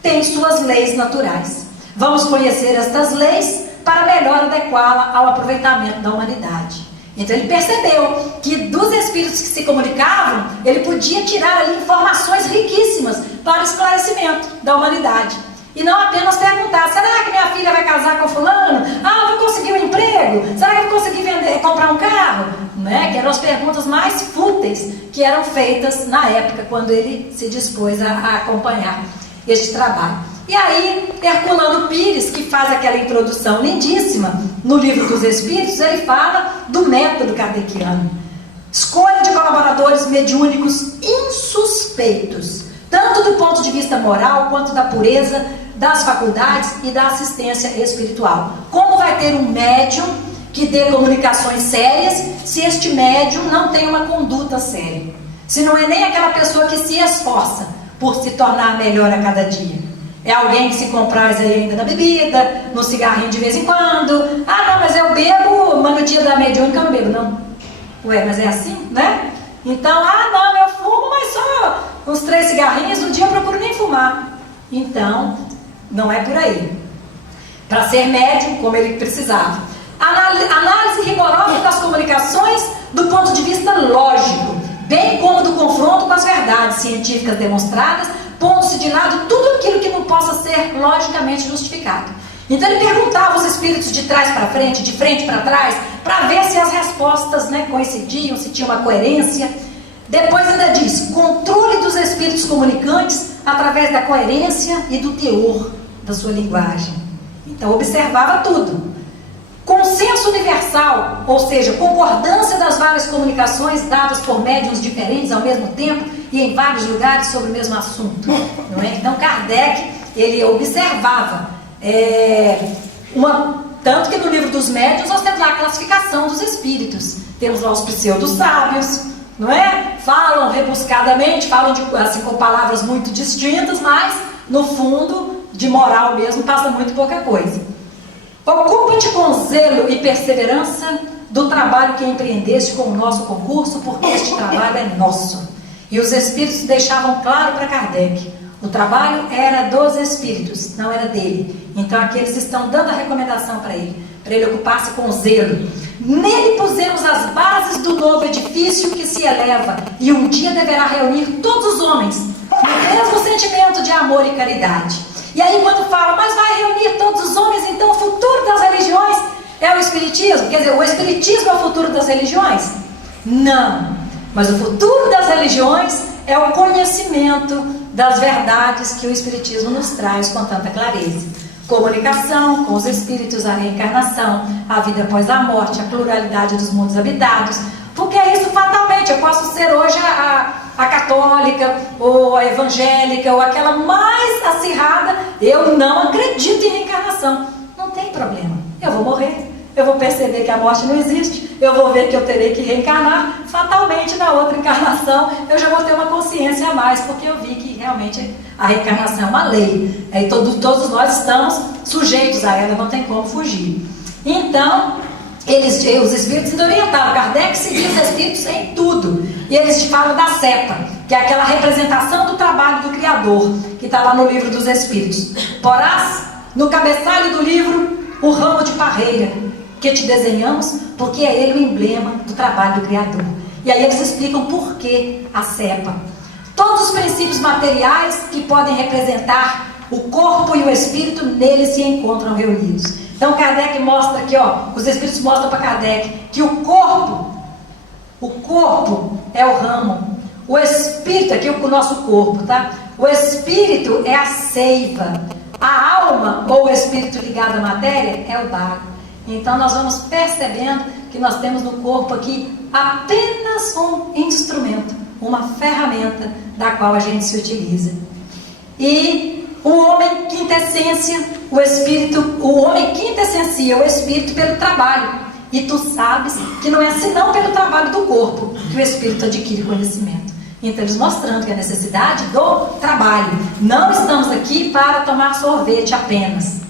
tem suas leis naturais. Vamos conhecer estas leis para melhor adequá-la ao aproveitamento da humanidade. Então ele percebeu que dos espíritos que se comunicavam, ele podia tirar ali informações riquíssimas para o esclarecimento da humanidade. E não apenas perguntar: será que minha filha vai casar com fulano? Eu vou conseguir um emprego? Será que eu vou conseguir comprar um carro? Né? Que eram as perguntas mais fúteis que eram feitas na época, quando ele se dispôs a acompanhar este trabalho. E aí, Herculano Pires, que faz aquela introdução lindíssima no Livro dos Espíritos, ele fala do método kardeciano. Escolha de colaboradores mediúnicos insuspeitos, tanto do ponto de vista moral, quanto da pureza das faculdades e da assistência espiritual. Como vai ter um médium que dê comunicações sérias, se este médium não tem uma conduta séria? Se não é nem aquela pessoa que se esforça por se tornar melhor a cada dia. É alguém que se compraz aí ainda na bebida, no cigarrinho de vez em quando. Não, mas eu bebo, mas no dia da mediúnica eu não bebo, não. Ué, mas é assim, né? Então, não, eu fumo, mas só uns 3 cigarrinhos no dia, eu procuro nem fumar. Então, não é por aí. Para ser médium, como ele precisava. Análise rigorosa das comunicações do ponto de vista lógico, bem como do confronto com as verdades científicas demonstradas, pondo-se de lado tudo aquilo que não possa ser logicamente justificado. Então ele perguntava aos espíritos de trás para frente, de frente para trás, para ver se as respostas, né, coincidiam, se tinha uma coerência. Depois ainda diz: controle dos espíritos comunicantes através da coerência e do teor da sua linguagem. Então observava tudo. Consenso universal, ou seja, concordância das várias comunicações dadas por médiuns diferentes ao mesmo tempo, e em vários lugares sobre o mesmo assunto, não é? Então Kardec, ele observava, tanto que no livro dos médiuns nós temos lá a classificação dos espíritos, temos lá os pseudo-sábios, não é? Falam rebuscadamente, falam assim, com palavras muito distintas, mas no fundo, de moral mesmo, passa muito pouca coisa. Ocupa-te com zelo e perseverança do trabalho que empreendeste com o nosso concurso, porque este trabalho é nosso. E os espíritos deixavam claro para Kardec, o trabalho era dos espíritos, não era dele. Então aqui eles estão dando a recomendação para ele ocupar-se com zelo. Nele pusemos as bases do novo edifício que se eleva e um dia deverá reunir todos os homens no mesmo sentimento de amor e caridade. E aí quando fala, mas vai reunir todos os homens, então o futuro das religiões é o Espiritismo? Quer dizer, o Espiritismo é o futuro das religiões? Não, mas o futuro das religiões é o conhecimento das verdades que o Espiritismo nos traz com tanta clareza. Comunicação com os espíritos, a reencarnação, a vida após a morte, a pluralidade dos mundos habitados, porque é isso fatalmente. Eu posso ser hoje a católica, ou a evangélica, ou aquela mais acirrada, eu não acredito em reencarnação. Não tem problema, eu vou morrer, eu vou perceber que a morte não existe, eu vou ver que eu terei que reencarnar, fatalmente na outra encarnação eu já vou ter uma consciência a mais, porque eu vi que realmente a reencarnação é uma lei, e todos nós estamos sujeitos a ela, não tem como fugir. Então, os espíritos orientaram, Kardec seguia os espíritos em tudo, e eles falam da seta, que é aquela representação do trabalho do Criador, que está lá no livro dos Espíritos. Porás no cabeçalho do livro o ramo de parreira que te desenhamos, porque é ele o emblema do trabalho do Criador. E aí eles explicam por que a cepa. Todos os princípios materiais que podem representar o corpo e o espírito, nele se encontram reunidos. Então Kardec mostra aqui, os espíritos mostram para Kardec que o corpo é o ramo, o espírito, aqui o nosso corpo, tá? O espírito é a seiva, a alma ou o espírito ligado à matéria é o bago. Então nós vamos percebendo que nós temos no corpo aqui apenas um instrumento, uma ferramenta da qual a gente se utiliza. E o homem quintessência, o homem quintessencia o espírito pelo trabalho. E tu sabes que não é senão pelo trabalho do corpo que o espírito adquire conhecimento. Então eles mostrando que a necessidade do trabalho. Não estamos aqui para tomar sorvete apenas.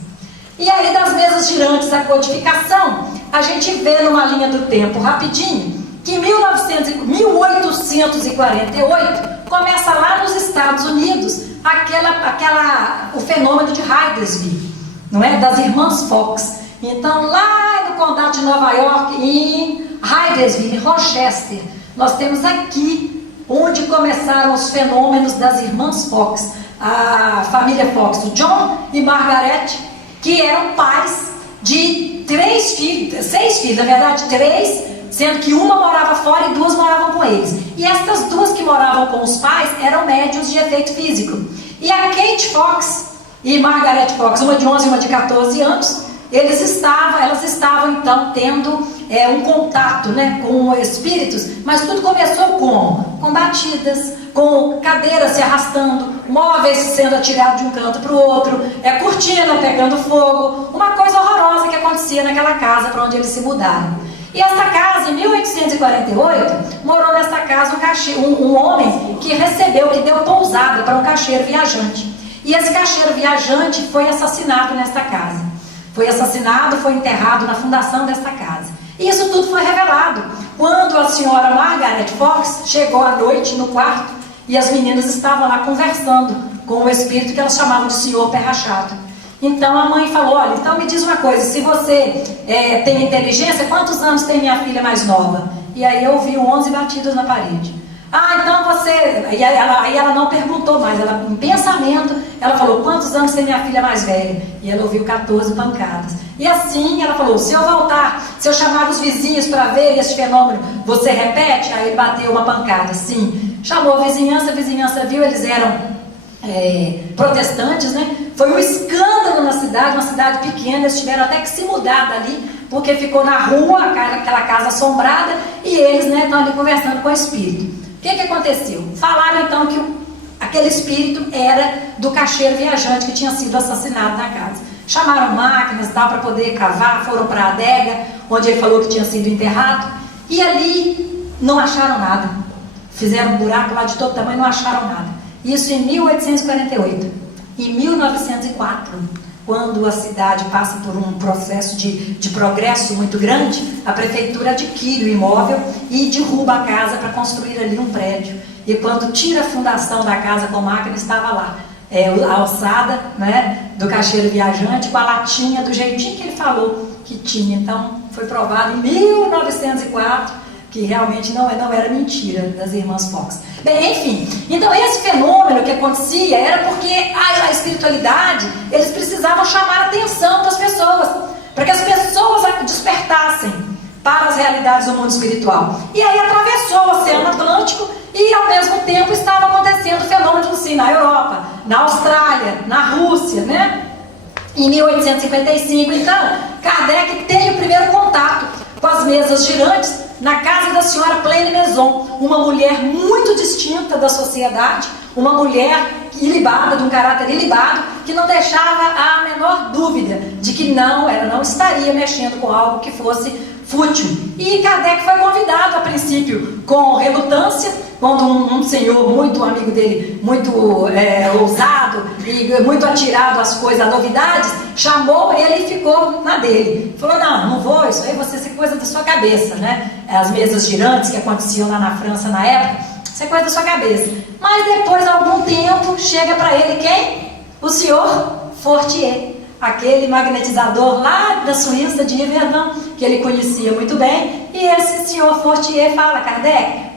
E aí das mesas girantes à codificação, a gente vê numa linha do tempo rapidinho, que em 1848 começa lá nos Estados Unidos o fenômeno de Hydesville, não é? Das irmãs Fox. Então lá no condado de Nova York, em Hydesville, em Rochester, nós temos aqui onde começaram os fenômenos das irmãs Fox, a família Fox, o John e Margaret, que eram pais de 6 filhos, na verdade 3, sendo que uma morava fora e 2 moravam com eles. E essas 2 que moravam com os pais eram médiuns de efeito físico. E a Kate Fox e Margaret Fox, uma de 11 e uma de 14 anos, elas estavam então tendo um contato, né, com espíritos, mas tudo começou com batidas, com cadeiras se arrastando, móveis sendo atirados de um canto para o outro, cortina pegando fogo, uma coisa horrorosa que acontecia naquela casa para onde eles se mudaram. E essa casa, em 1848, morou nessa casa um homem que deu pousada para um caixeiro viajante. E esse caixeiro viajante foi assassinado nesta casa. Foi assassinado, foi enterrado na fundação desta casa. E isso tudo foi revelado quando a senhora Margaret Fox chegou à noite no quarto e as meninas estavam lá conversando com o espírito que elas chamavam de Senhor Pé Rachado. Então a mãe falou, olha, então me diz uma coisa, se você tem inteligência, quantos anos tem minha filha mais nova? E aí eu vi 11 batidas na parede. Ah, então você... Aí ela não perguntou mais, em pensamento, ela falou, quantos anos tem minha filha mais velha? E ela ouviu 14 pancadas. E assim ela falou, se eu voltar, se eu chamar os vizinhos para ver esse fenômeno, você repete? Aí ele bateu uma pancada, sim. Chamou a vizinhança viu, eles eram protestantes, né? Foi um escândalo na cidade, uma cidade pequena, eles tiveram até que se mudar dali, porque ficou na rua, aquela casa assombrada, e eles, né, estão ali conversando com o espírito. O que aconteceu? Falaram então que aquele espírito era do caixeiro viajante que tinha sido assassinado na casa. Chamaram máquinas e tal para poder cavar, foram para a adega, onde ele falou que tinha sido enterrado, e ali não acharam nada. Fizeram um buraco lá de todo tamanho, não acharam nada. Isso em 1848. Em 1904, quando a cidade passa por um processo de progresso muito grande, a prefeitura adquire o imóvel e derruba a casa para construir ali um prédio. E quando tira a fundação da casa com máquina, estava lá a alçada, né, do caixeiro viajante, com a latinha do jeitinho que ele falou que tinha. Então foi provado em 1904 que realmente não era mentira das irmãs Fox. Bem, enfim, então esse fenômeno que acontecia era porque a espiritualidade, eles precisavam chamar a atenção das pessoas, para que as pessoas despertassem para as realidades do mundo espiritual. E aí atravessou o Oceano Atlântico e ao mesmo tempo estava acontecendo fenômenos assim na Europa, na Austrália, na Rússia, né? Em 1855, então, Kardec tem o primeiro contato com as mesas girantes na casa da senhora Pleine Maison, uma mulher muito distinta da sociedade, uma mulher ilibada, de um caráter ilibado, que não deixava a menor dúvida de que ela não estaria mexendo com algo que fosse fútil. E Kardec foi convidado, a princípio, com relutância, quando um senhor muito amigo dele, muito ousado e muito atirado às coisas, às novidades, chamou ele e ficou na dele. Falou, não vou, isso aí você, isso é coisa da sua cabeça, né? As mesas girantes que aconteciam lá na França na época, isso é coisa da sua cabeça. Mas depois, algum tempo, chega para ele quem? O senhor Fortier, aquele magnetizador lá da Suíça, de Yverdon, que ele conhecia muito bem, e esse senhor Fortier fala, Kardec,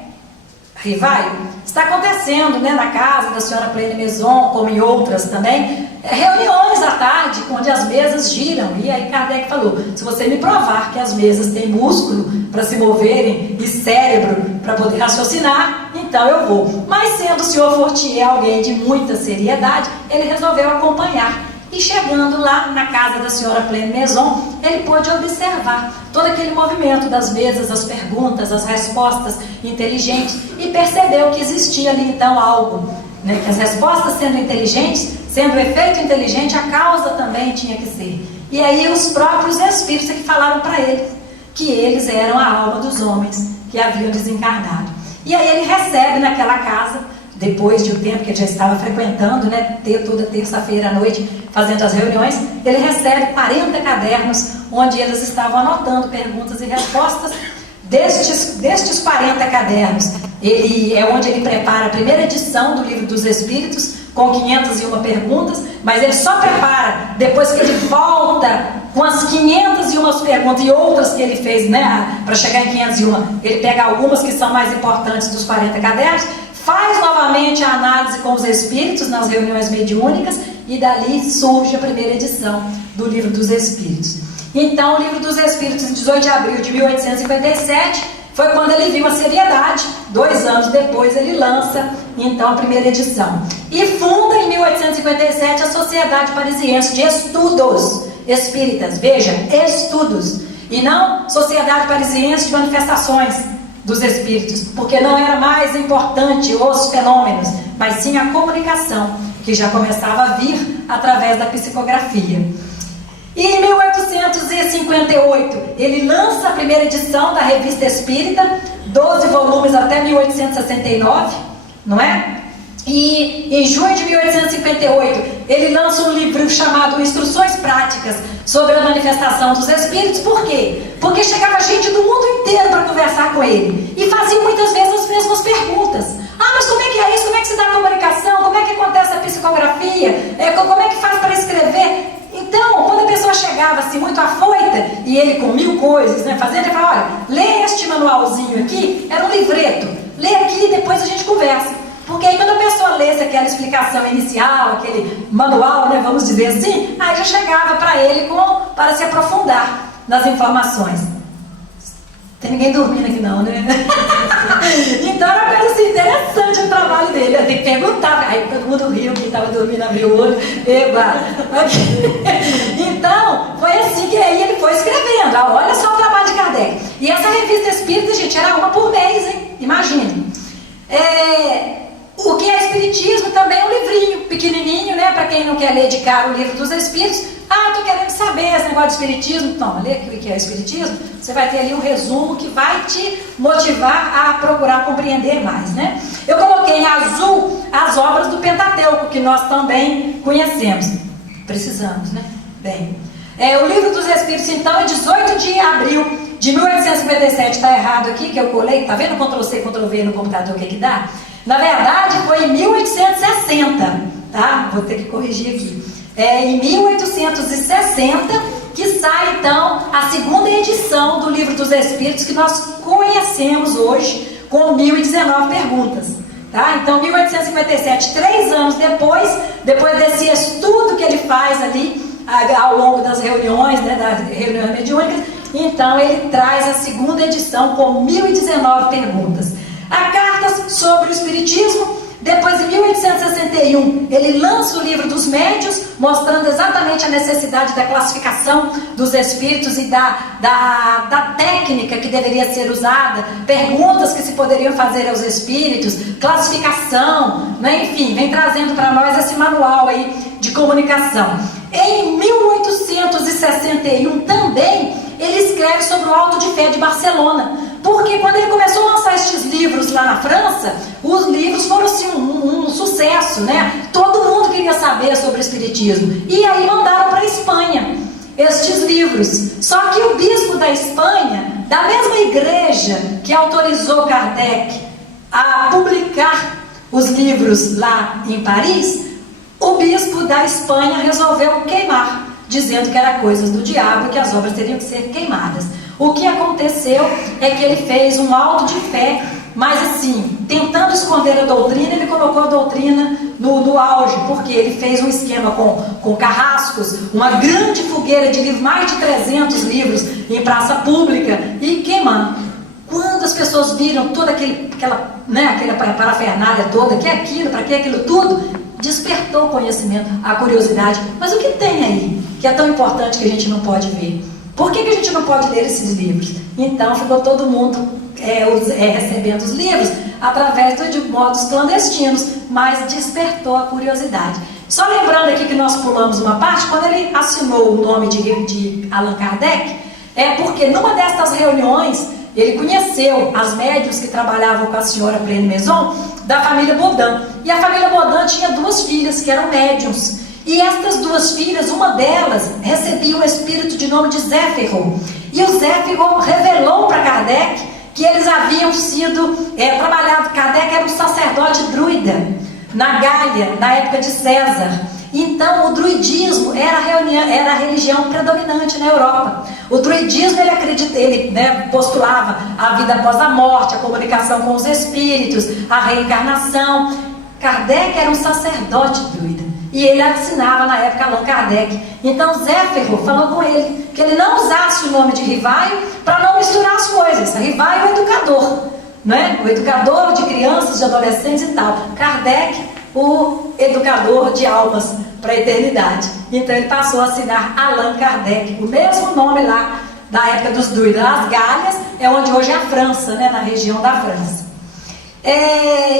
Rivaio, está acontecendo, né, na casa da senhora Pleine Maison, como em outras também, reuniões à tarde, onde as mesas giram. E aí Kardec falou, se você me provar que as mesas têm músculo para se moverem e cérebro para poder raciocinar, então eu vou. Mas sendo o senhor Fortier alguém de muita seriedade, ele resolveu acompanhar. E chegando lá na casa da senhora Pleine Maison, ele pôde observar todo aquele movimento das mesas, as perguntas, as respostas inteligentes, e percebeu que existia ali então algo, né, que as respostas sendo inteligentes, sendo o efeito inteligente, a causa também tinha que ser. E aí os próprios espíritos que falaram para ele que eles eram a alma dos homens que haviam desencarnado. E aí ele recebe naquela casa, depois de um tempo que ele já estava frequentando, né, toda terça-feira à noite, fazendo as reuniões, ele recebe 40 cadernos, onde eles estavam anotando perguntas e respostas. Destes 40 cadernos, é onde ele prepara a primeira edição do Livro dos Espíritos, com 501 perguntas, mas ele só prepara depois que ele volta com as 501 perguntas e outras que ele fez, né, para chegar em 501. Ele pega algumas que são mais importantes dos 40 cadernos, faz novamente a análise com os espíritos nas reuniões mediúnicas, e dali surge a primeira edição do Livro dos Espíritos. Então, o Livro dos Espíritos, em 18 de abril de 1857, foi quando ele viu a seriedade. 2 anos depois ele lança, então, a primeira edição. E funda, em 1857, a Sociedade Parisiense de Estudos Espíritas. Veja, estudos. E não Sociedade Parisiense de Manifestações dos Espíritos, porque não era mais importante os fenômenos, mas sim a comunicação, que já começava a vir através da psicografia. E em 1858, ele lança a primeira edição da Revista Espírita, 12 volumes até 1869, não é? E em junho de 1858, ele lança um livro chamado Instruções Práticas sobre a Manifestação dos Espíritos. Por quê? Porque chegava gente do mundo inteiro para conversar com ele, e fazia muitas vezes as mesmas perguntas. Mas como é que é isso? Como é que se dá a comunicação? Como é que acontece a psicografia? Como é que faz para escrever? Então, quando a pessoa chegava assim muito afoita, e ele com 1000 coisas, né, fazendo, ele falava, olha, lê este manualzinho aqui, era um livreto, lê aqui e depois a gente conversa. Porque aí quando a pessoa lesse aquela explicação inicial, aquele manual, né, vamos dizer assim, aí já chegava para ele para se aprofundar nas informações. Tem ninguém dormindo aqui não, né? Então era uma coisa assim, interessante o trabalho dele. Eu tenho que perguntar, aí todo mundo riu, quem estava dormindo abriu o olho, eba. Então, foi assim que aí ele foi escrevendo. Olha só o trabalho de Kardec. E essa revista espírita, gente, era uma por mês, hein? Imagine. O que é Espiritismo também é um livrinho pequenininho, né? Para quem não quer ler de cara o Livro dos Espíritos. Estou querendo saber esse negócio de Espiritismo. Toma, lê o que é Espiritismo. Você vai ter ali um resumo que vai te motivar a procurar compreender mais, né? Eu coloquei em azul as obras do Pentateuco, que nós também conhecemos. Precisamos, né? Bem, o Livro dos Espíritos, então, é 18 de abril de 1857. Está errado aqui, que eu colei. Tá vendo Ctrl+C, Ctrl+V no computador, o que dá? Na verdade, foi em 1860, tá? Vou ter que corrigir aqui. Em 1860 que sai, então, a segunda edição do Livro dos Espíritos, que nós conhecemos hoje, com 1019 perguntas. Tá? Então, 1857, 3 anos depois desse estudo que ele faz ali, ao longo das reuniões, né, das reuniões mediúnicas, então ele traz a segunda edição com 1019 perguntas. A Cartas sobre o Espiritismo. Depois, em 1861, ele lança o Livro dos Médiuns, mostrando exatamente a necessidade da classificação dos espíritos e da técnica que deveria ser usada, perguntas que se poderiam fazer aos espíritos, classificação, né? Enfim, vem trazendo para nós esse manual aí de comunicação. Em 1861 também, ele escreve sobre o Auto de Fé de Barcelona, porque quando ele começou a lançar estes livros lá na França, os livros foram assim, um sucesso, né? Todo mundo queria saber sobre o Espiritismo. E aí mandaram para a Espanha estes livros. Só que o bispo da Espanha, da mesma igreja que autorizou Kardec a publicar os livros lá em Paris, o bispo da Espanha resolveu queimar, dizendo que era coisas do diabo e que as obras teriam que ser queimadas. O que aconteceu é que ele fez um auto de fé, mas assim, tentando esconder a doutrina, ele colocou a doutrina no auge, porque ele fez um esquema com carrascos, uma grande fogueira de livros, mais de 300 livros em praça pública, e queimando. Quando as pessoas viram toda aquela parafernália toda, que é aquilo, para que aquilo tudo, despertou o conhecimento, a curiosidade. Mas o que tem aí que é tão importante que a gente não pode ver? Por que a gente não pode ler esses livros? Então ficou todo mundo recebendo os livros através de modos clandestinos, mas despertou a curiosidade. Só lembrando aqui que nós pulamos uma parte, quando ele assinou o nome de Allan Kardec, é porque numa destas reuniões ele conheceu as médiuns que trabalhavam com a senhora Pleine Maison, da família Baudin. E a família Baudin tinha 2 filhas que eram médiuns. E estas 2 filhas, uma delas recebia o espírito de nome de Zéfiro. E o Zéfiro revelou para Kardec que eles haviam sido trabalhados. Kardec era um sacerdote druida na Gália, na época de César. Então, o druidismo era a religião predominante na Europa. O druidismo, ele postulava a vida após a morte, a comunicação com os espíritos, a reencarnação. Kardec era um sacerdote druida. E ele assinava na época Allan Kardec. Então Zéfiro falou com ele que ele não usasse o nome de Rivaio para não misturar as coisas. Rivaio é o educador, né? O educador de crianças, de adolescentes e tal. Kardec, o educador de almas para a eternidade. Então ele passou a assinar Allan Kardec, o mesmo nome lá da época dos druidas. As Gálias é onde hoje é a França, né? Na região da França.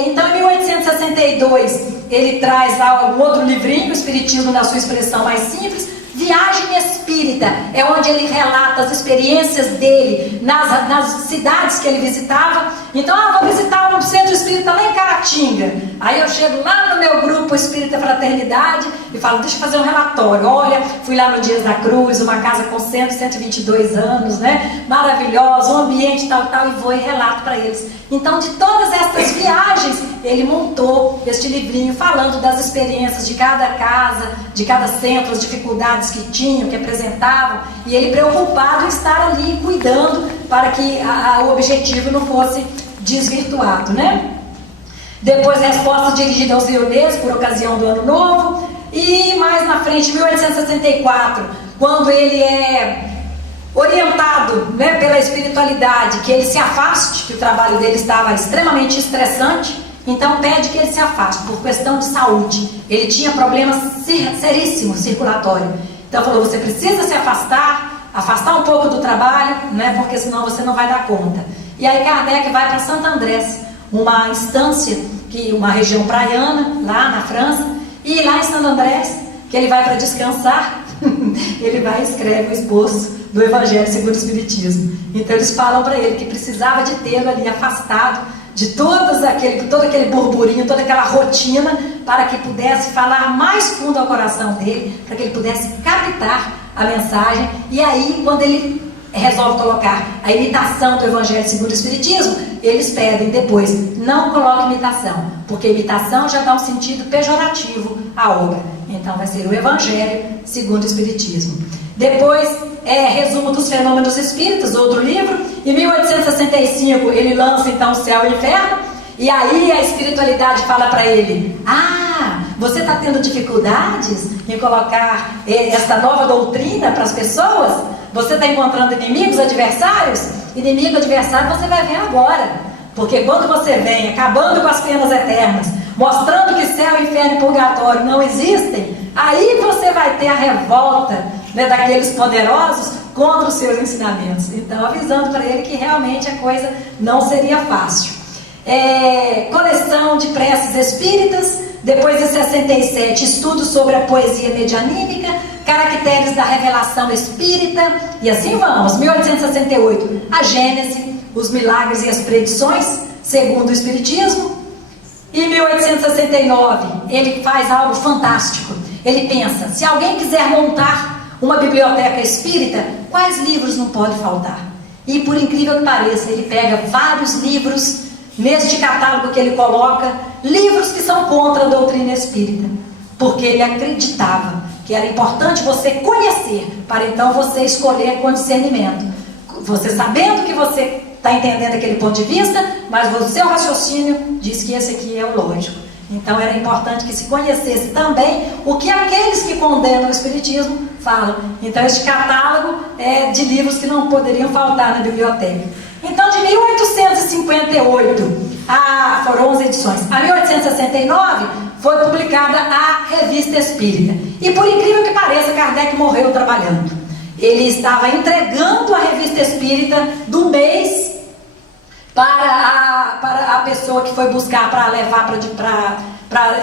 Então, em 1862, ele traz lá um outro livrinho, o Espiritismo na sua expressão mais simples, Viagem Espírita, é onde ele relata as experiências dele nas cidades que ele visitava. Então, vou visitar um centro espírita lá em Caratinga. Aí eu chego lá no meu grupo Espírita Fraternidade e falo, deixa eu fazer um relatório. Olha, fui lá no Dias da Cruz, uma casa com 122 anos, né? Maravilhosa, um ambiente tal, e vou e relato para eles. Então, de todas essas viagens, ele montou este livrinho falando das experiências de cada casa, de cada centro, as dificuldades que tinham, que apresentavam, e ele preocupado em estar ali cuidando para que o objetivo não fosse desvirtuado, né? Depois, respostas dirigidas aos leoneses por ocasião do Ano Novo, e mais na frente, 1864, quando ele é orientado, né, pela espiritualidade, que ele se afaste, que o trabalho dele estava extremamente estressante, então pede que ele se afaste por questão de saúde. Ele tinha problemas seríssimos circulatórios. Então falou, você precisa se afastar um pouco do trabalho, né, porque senão você não vai dar conta. E aí Kardec vai para Santo Andrés, uma instância, uma região praiana, lá na França, e lá em Santo Andrés, que ele vai para descansar, ele vai e escreve o esboço do Evangelho segundo o Espiritismo. Então eles falam para ele que precisava de tê-lo ali afastado de todo aquele burburinho, toda aquela rotina, para que pudesse falar mais fundo ao coração dele, para que ele pudesse captar a mensagem. E aí, quando ele resolve colocar a imitação do Evangelho segundo o Espiritismo, eles pedem depois, não coloque imitação, porque imitação já dá um sentido pejorativo à obra. Então vai ser o Evangelho segundo o Espiritismo. Depois, Resumo dos Fenômenos Espíritas, outro livro. Em 1865 ele lança então O Céu e o Inferno, e aí a espiritualidade fala para ele: você está tendo dificuldades em colocar esta nova doutrina para as pessoas? Você está encontrando inimigos, adversários? Inimigo, adversário, você vai ver agora. Porque quando você vem acabando com as penas eternas, mostrando que céu, inferno e purgatório não existem, aí você vai ter a revolta, né, daqueles poderosos contra os seus ensinamentos. Então, avisando para ele que realmente a coisa não seria fácil. Coleção de preces espíritas. Depois de 67, estudos sobre a poesia medianímica, caracteres da revelação espírita, e assim vamos. 1868, a Gênese, os milagres e as predições, segundo o Espiritismo. Em 1869, ele faz algo fantástico. Ele pensa, se alguém quiser montar uma biblioteca espírita, quais livros não pode faltar? E por incrível que pareça, ele pega vários livros neste catálogo que ele coloca, livros que são contra a doutrina espírita, porque ele acreditava que era importante você conhecer, para então você escolher com discernimento, você sabendo que você está entendendo aquele ponto de vista, mas o seu raciocínio diz que esse aqui é o lógico. Então era importante que se conhecesse também o que aqueles que condenam o Espiritismo falam. Então este catálogo é de livros que não poderiam faltar na biblioteca. Então, de 1858, foram 11 edições, a 1869 foi publicada a Revista Espírita. E por incrível que pareça, Kardec morreu trabalhando. Ele estava entregando a Revista Espírita do mês para a pessoa que foi buscar para levar para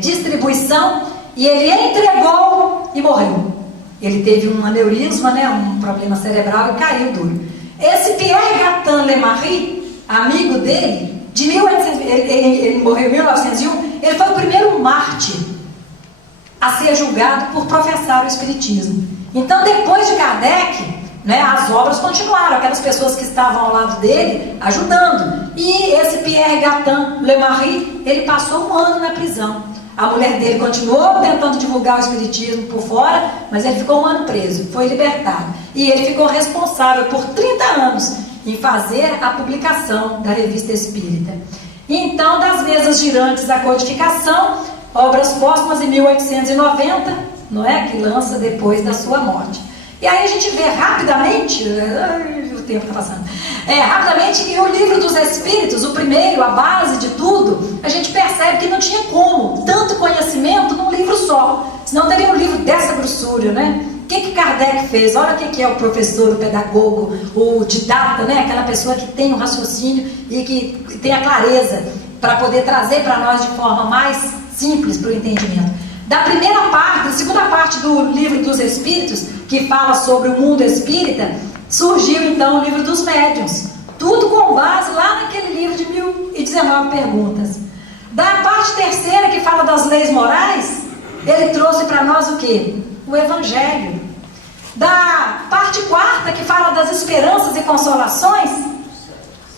distribuição, e ele entregou e morreu. Ele teve um aneurisma, né, um problema cerebral, e caiu duro. Esse Pierre Gatin Lemarie, amigo dele, ele morreu em 1901, ele foi o primeiro mártir a ser julgado por professar o Espiritismo. Então, depois de Kardec, né, as obras continuaram, aquelas pessoas que estavam ao lado dele, ajudando. E esse Pierre Gatin Lemarie, ele passou 1 ano na prisão. A mulher dele continuou tentando divulgar o Espiritismo por fora, mas ele ficou 1 ano preso, foi libertado. E ele ficou responsável por 30 anos em fazer a publicação da Revista Espírita. Então, das mesas girantes à codificação, obras póstumas em 1890, não é? Que lança depois da sua morte. E aí a gente vê rapidamente, o tempo está passando, rapidamente que o Livro dos Espíritos, o primeiro, a base de tudo, a gente percebe que não tinha como tanto conhecimento num livro só, senão teria um livro dessa grossura, né? O que Kardec fez? Olha o que é o professor, o pedagogo, o didata, né? Aquela pessoa que tem o raciocínio e que tem a clareza para poder trazer para nós de forma mais simples para o entendimento. Da segunda parte do Livro dos Espíritos, que fala sobre o mundo espírita, surgiu então o Livro dos Médiuns, tudo com base lá naquele livro de 1019 perguntas. Da parte terceira, que fala das leis morais, ele trouxe para nós o quê? O Evangelho. Da parte quarta, que fala das esperanças e consolações,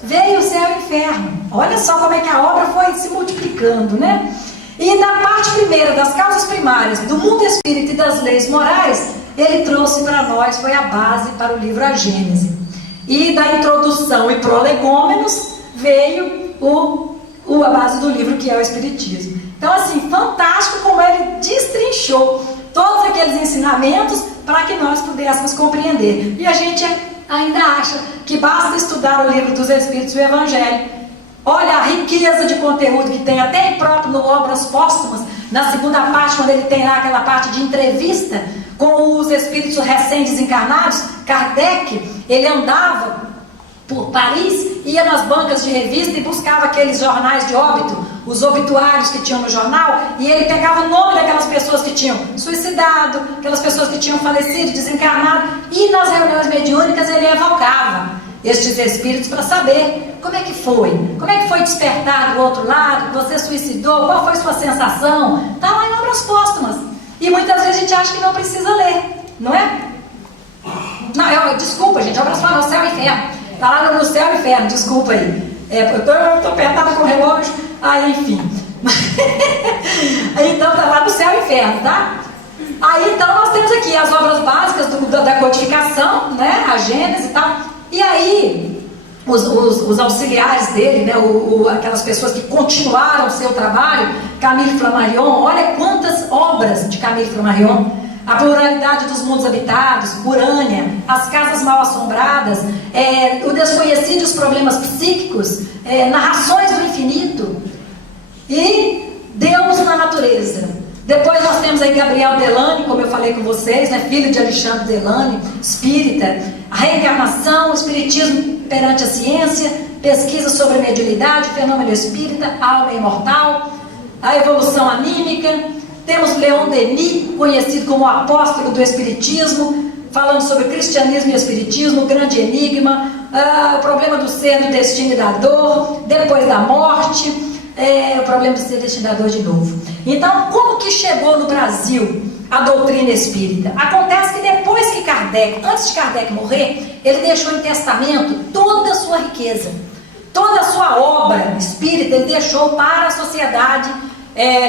veio o céu e o inferno. Olha só como é que a obra foi se multiplicando, né? E da parte primeira, das causas primárias, do mundo espírita e das leis morais, ele trouxe para nós, foi a base para o livro A Gênese. E da introdução e prolegômenos veio a base do livro, que é o Espiritismo. Então, assim, fantástico como ele destrinchou todos aqueles ensinamentos para que nós pudéssemos compreender. E a gente ainda acha que basta estudar o Livro dos Espíritos e o Evangelho. Olha a riqueza de conteúdo que tem, até próprio no Obras Póstumas, na segunda parte, quando ele tem lá aquela parte de entrevista com os espíritos recém-desencarnados. Kardec, ele andava por Paris ia nas bancas de revista e buscava aqueles jornais de óbito, os obituários que tinham no jornal, e ele pegava o nome daquelas pessoas que tinham suicidado, aquelas pessoas que tinham falecido, desencarnado, e nas reuniões mediúnicas ele evocava estes espíritos para saber como é que foi despertar do outro lado, você suicidou, qual foi sua sensação, está lá em Obras Póstumas. E muitas vezes a gente acha que não precisa ler, não é? Não, desculpa, gente, Obras Póstumas, Céu e Inferno. Está lá no Céu e Inferno, desculpa aí. Eu estou apertada com o relógio, enfim. Então está lá no Céu e Inferno, tá? Aí então nós temos aqui as obras básicas da codificação, né? A Gênese e tal. E aí os auxiliares dele, né? Aquelas pessoas que continuaram o seu trabalho, Camille Flammarion, olha quantas obras de Camille Flammarion. A pluralidade dos mundos habitados, Urânia, as casas mal assombradas, o desconhecido e os problemas psíquicos, narrações do infinito e Deus na natureza. Depois nós temos aí Gabriel Delany, como eu falei com vocês, né, filho de Alexandre Delany, espírita, a reencarnação, o espiritismo perante a ciência, pesquisa sobre mediunidade, fenômeno espírita, alma imortal, a evolução anímica. Temos Leon Denis, conhecido como o apóstolo do espiritismo, falando sobre cristianismo e espiritismo, o grande enigma, o problema do ser, do destino e da dor, depois da morte, o problema do ser, destino e da dor de novo. Então, como que chegou no Brasil a doutrina espírita? Acontece que depois que antes de Kardec morrer, ele deixou em testamento toda a sua riqueza, toda a sua obra espírita, ele deixou para a sociedade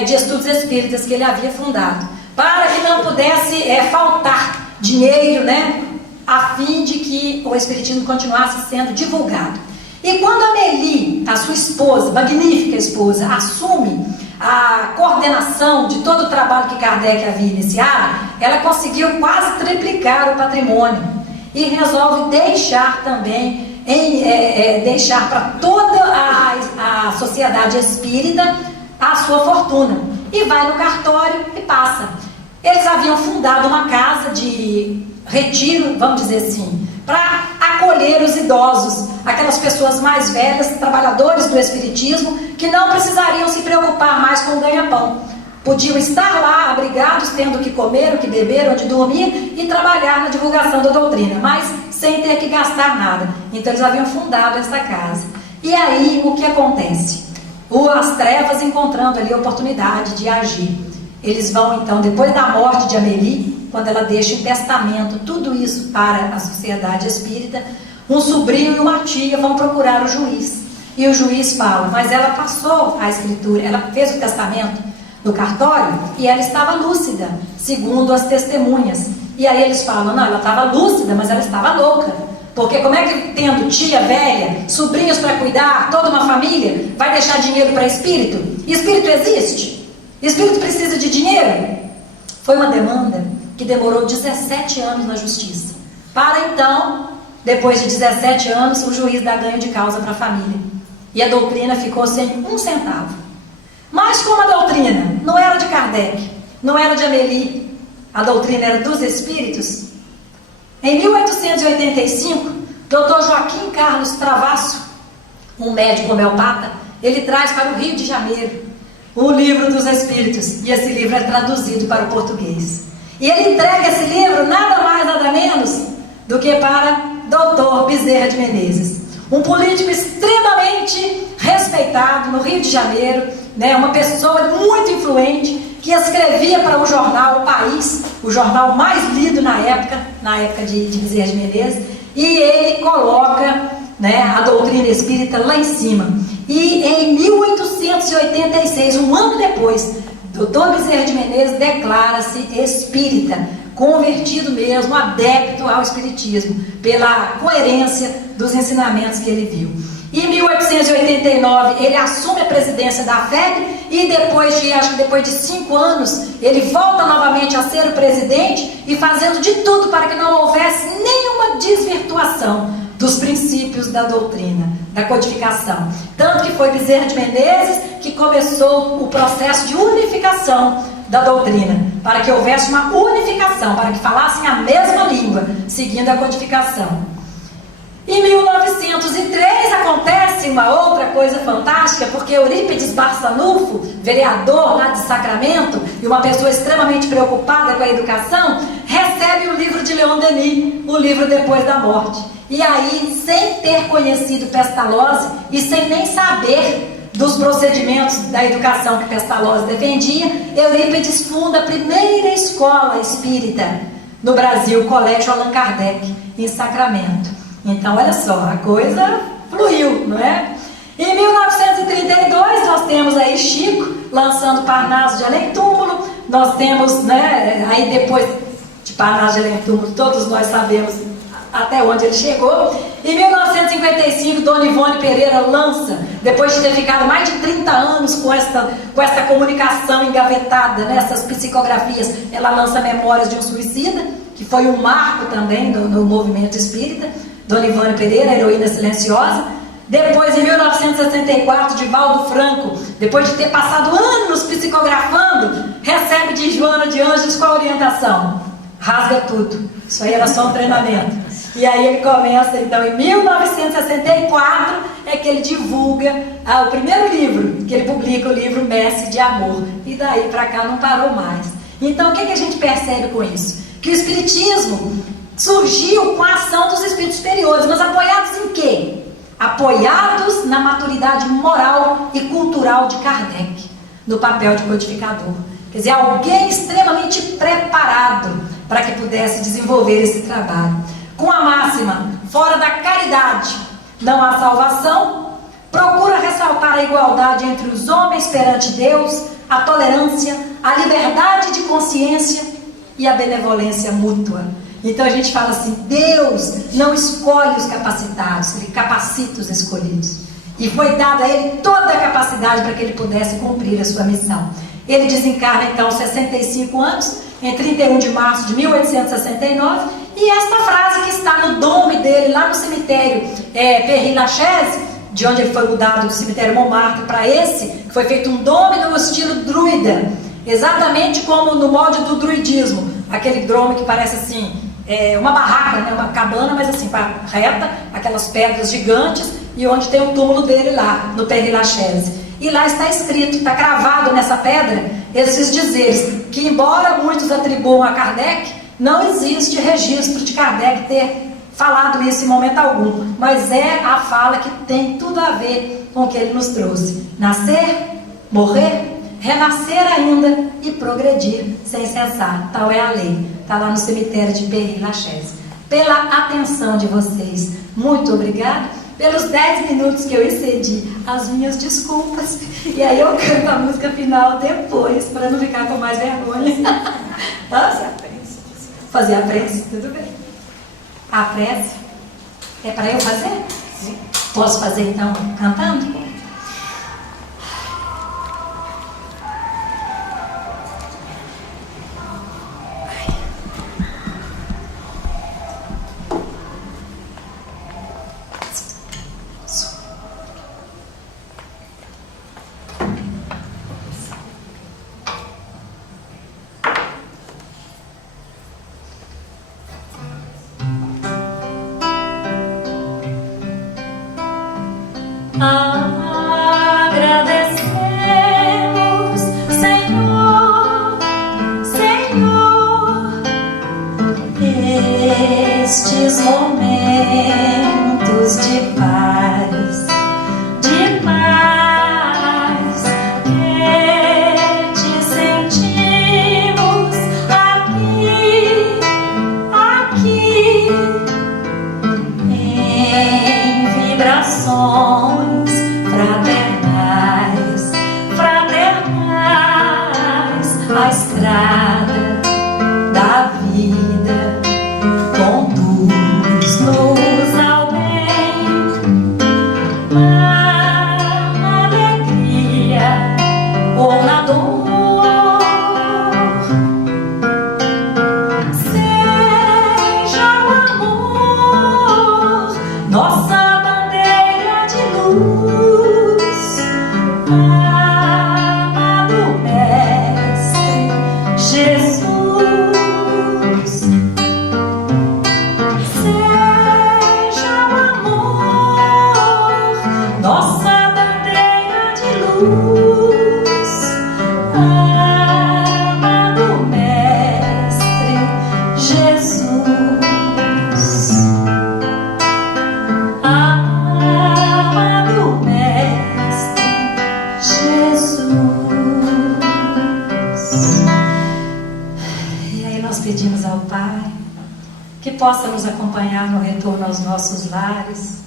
de estudos espíritas que ele havia fundado, para que não pudesse faltar dinheiro, né, a fim de que o espiritismo continuasse sendo divulgado. E quando Amélie, a sua esposa, magnífica esposa, assume a coordenação de todo o trabalho que Kardec havia iniciado, ela conseguiu quase triplicar o patrimônio e resolve deixar também, deixar para toda a sociedade espírita a sua fortuna, e vai no cartório e passa. Eles haviam fundado uma casa de retiro, vamos dizer assim, para acolher os idosos, aquelas pessoas mais velhas, trabalhadores do espiritismo, que não precisariam se preocupar mais com o ganha-pão. Podiam estar lá, abrigados, tendo o que comer, o que beber, onde dormir, e trabalhar na divulgação da doutrina, mas sem ter que gastar nada. Então eles haviam fundado esta casa. E aí, o que acontece? As trevas encontrando ali a oportunidade de agir. Eles vão então, depois da morte de Amélie, quando ela deixa em testamento tudo isso para a sociedade espírita, um sobrinho e uma tia vão procurar o juiz. E o juiz fala, mas ela passou a escritura, ela fez o testamento no cartório e ela estava lúcida, segundo as testemunhas. E aí eles falam, não, ela estava lúcida, mas ela estava louca. Porque como é que, tendo tia velha, sobrinhos para cuidar, toda uma família, vai deixar dinheiro para espírito? E espírito existe? Espírito precisa de dinheiro? Foi uma demanda que demorou 17 anos na justiça. Para então, depois de 17 anos, o juiz dá ganho de causa para a família. E a doutrina ficou sem um centavo. Mas como a doutrina não era de Kardec, não era de Amélie, a doutrina era dos espíritos, em 1885, Dr. Joaquim Carlos Travasso, um médico homeopata, ele traz para o Rio de Janeiro o Livro dos Espíritos, e esse livro é traduzido para o português. E ele entrega esse livro nada mais, nada menos do que para Dr. Bezerra de Menezes, um político extremamente respeitado no Rio de Janeiro, né, uma pessoa muito influente, que escrevia para o jornal O País, o jornal mais lido na época de Bezerra de Menezes, e ele coloca, né, a doutrina espírita lá em cima. E em 1886, um ano depois, Dr. Bezerra de Menezes declara-se espírita, convertido mesmo, adepto ao espiritismo, pela coerência dos ensinamentos que ele viu. Em 1889, ele assume a presidência da FEB e depois de 5 anos, ele volta novamente a ser o presidente e fazendo de tudo para que não houvesse nenhuma desvirtuação dos princípios da doutrina, da codificação. Tanto que foi Bezerra de Menezes que começou o processo de unificação da doutrina, para que houvesse uma unificação, para que falassem a mesma língua, seguindo a codificação. Em 1903 acontece uma outra coisa fantástica, porque Eurípides Barçanufo, vereador lá de Sacramento, e uma pessoa extremamente preocupada com a educação, recebe o livro de Leon Denis, o livro Depois da Morte. E aí, sem ter conhecido Pestalozzi e sem nem saber dos procedimentos da educação que Pestalozzi defendia, Eurípides funda a primeira escola espírita no Brasil, o Colégio Allan Kardec, em Sacramento. Então, olha só, a coisa fluiu, não é? Em 1932, nós temos aí Chico lançando Parnaso de Além Túmulo. Nós temos, né, aí depois de Parnaso de Além Túmulo, todos nós sabemos até onde ele chegou. Em 1955, Dona Ivone Pereira lança, depois de ter ficado mais de 30 anos com essa comunicação engavetada nessas psicografias, ela lança Memórias de um Suicida, que foi um marco também no movimento espírita. Dona Ivone Pereira, a heroína silenciosa. Depois, em 1964, Divaldo Franco, depois de ter passado anos psicografando, recebe de Joana de Ângeles com a orientação: rasga tudo. Isso aí era só um treinamento. E aí ele começa, então, em 1964, é que ele divulga o primeiro livro, que ele publica, o livro Messe de Amor. E daí para cá não parou mais. Então, o que a gente percebe com isso? Que o Espiritismo surgiu com a ação dos espíritos superiores, mas apoiados em quê? Apoiados na maturidade moral e cultural de Kardec, no papel de codificador. Quer dizer, alguém extremamente preparado para que pudesse desenvolver esse trabalho. Com a máxima, fora da caridade não há salvação, procura ressaltar a igualdade entre os homens perante Deus, a tolerância, a liberdade de consciência e a benevolência mútua. Então a gente fala assim: Deus não escolhe os capacitados, Ele capacita os escolhidos. E foi dada a Ele toda a capacidade para que Ele pudesse cumprir a sua missão. Ele desencarna então aos 65 anos, em 31 de março de 1869, e esta frase que está no dome dele, lá no cemitério Père-Lachaise, de onde ele foi mudado do cemitério Montmartre para esse, que foi feito um dome no estilo druida, exatamente como no molde do druidismo, aquele dome que parece assim, uma barraca, né, uma cabana, mas assim, reta, aquelas pedras gigantes, e onde tem o túmulo dele lá, no Père-Lachaise. E lá está escrito, está cravado nessa pedra, esses dizeres, que embora muitos atribuam a Kardec, não existe registro de Kardec ter falado isso em momento algum, mas é a fala que tem tudo a ver com o que ele nos trouxe: nascer, morrer, renascer ainda e progredir sem cessar. Tal é a lei. Está lá no cemitério de Père-Lachaise. Pela atenção de vocês, muito obrigada. Pelos 10 minutos que eu excedi, as minhas desculpas. E aí eu canto a música final depois, para não ficar com mais vergonha. Fazer a prece, tudo bem. A prece é para eu fazer? Sim. Posso fazer então cantando? Agradecemos, Senhor, Senhor, estes momentos de paz, que te sentimos aqui, em vibrações fraternais, a estrada da vida conduz-nos ao bem, na alegria ou na dor, seja o amor nossa bandeira de possa nos acompanhar no retorno aos nossos lares,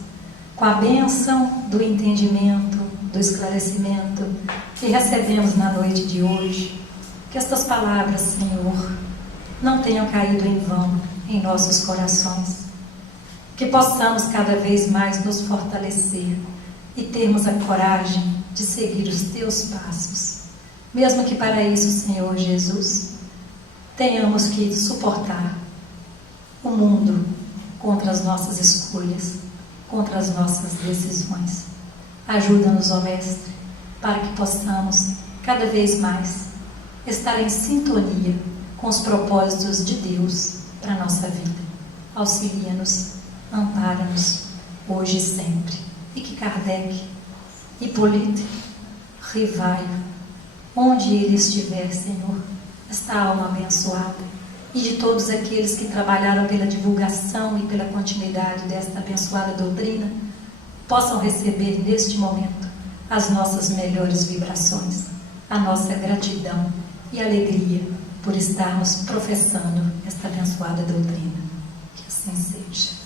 com a bênção do entendimento, do esclarecimento que recebemos na noite de hoje. Que estas palavras, Senhor, não tenham caído em vão em nossos corações. Que possamos cada vez mais nos fortalecer e termos a coragem de seguir os Teus passos. Mesmo que para isso, Senhor Jesus, tenhamos que suportar o mundo contra as nossas escolhas, contra as nossas decisões. Ajuda-nos, ó Mestre, para que possamos cada vez mais estar em sintonia com os propósitos de Deus para a nossa vida. Auxilia-nos, ampara-nos, hoje e sempre. E que Kardec, Hipólito, Rivaio, onde ele estiver, Senhor, esta alma abençoada, e de todos aqueles que trabalharam pela divulgação e pela continuidade desta abençoada doutrina, possam receber neste momento as nossas melhores vibrações, a nossa gratidão e alegria por estarmos professando esta abençoada doutrina. Que assim seja.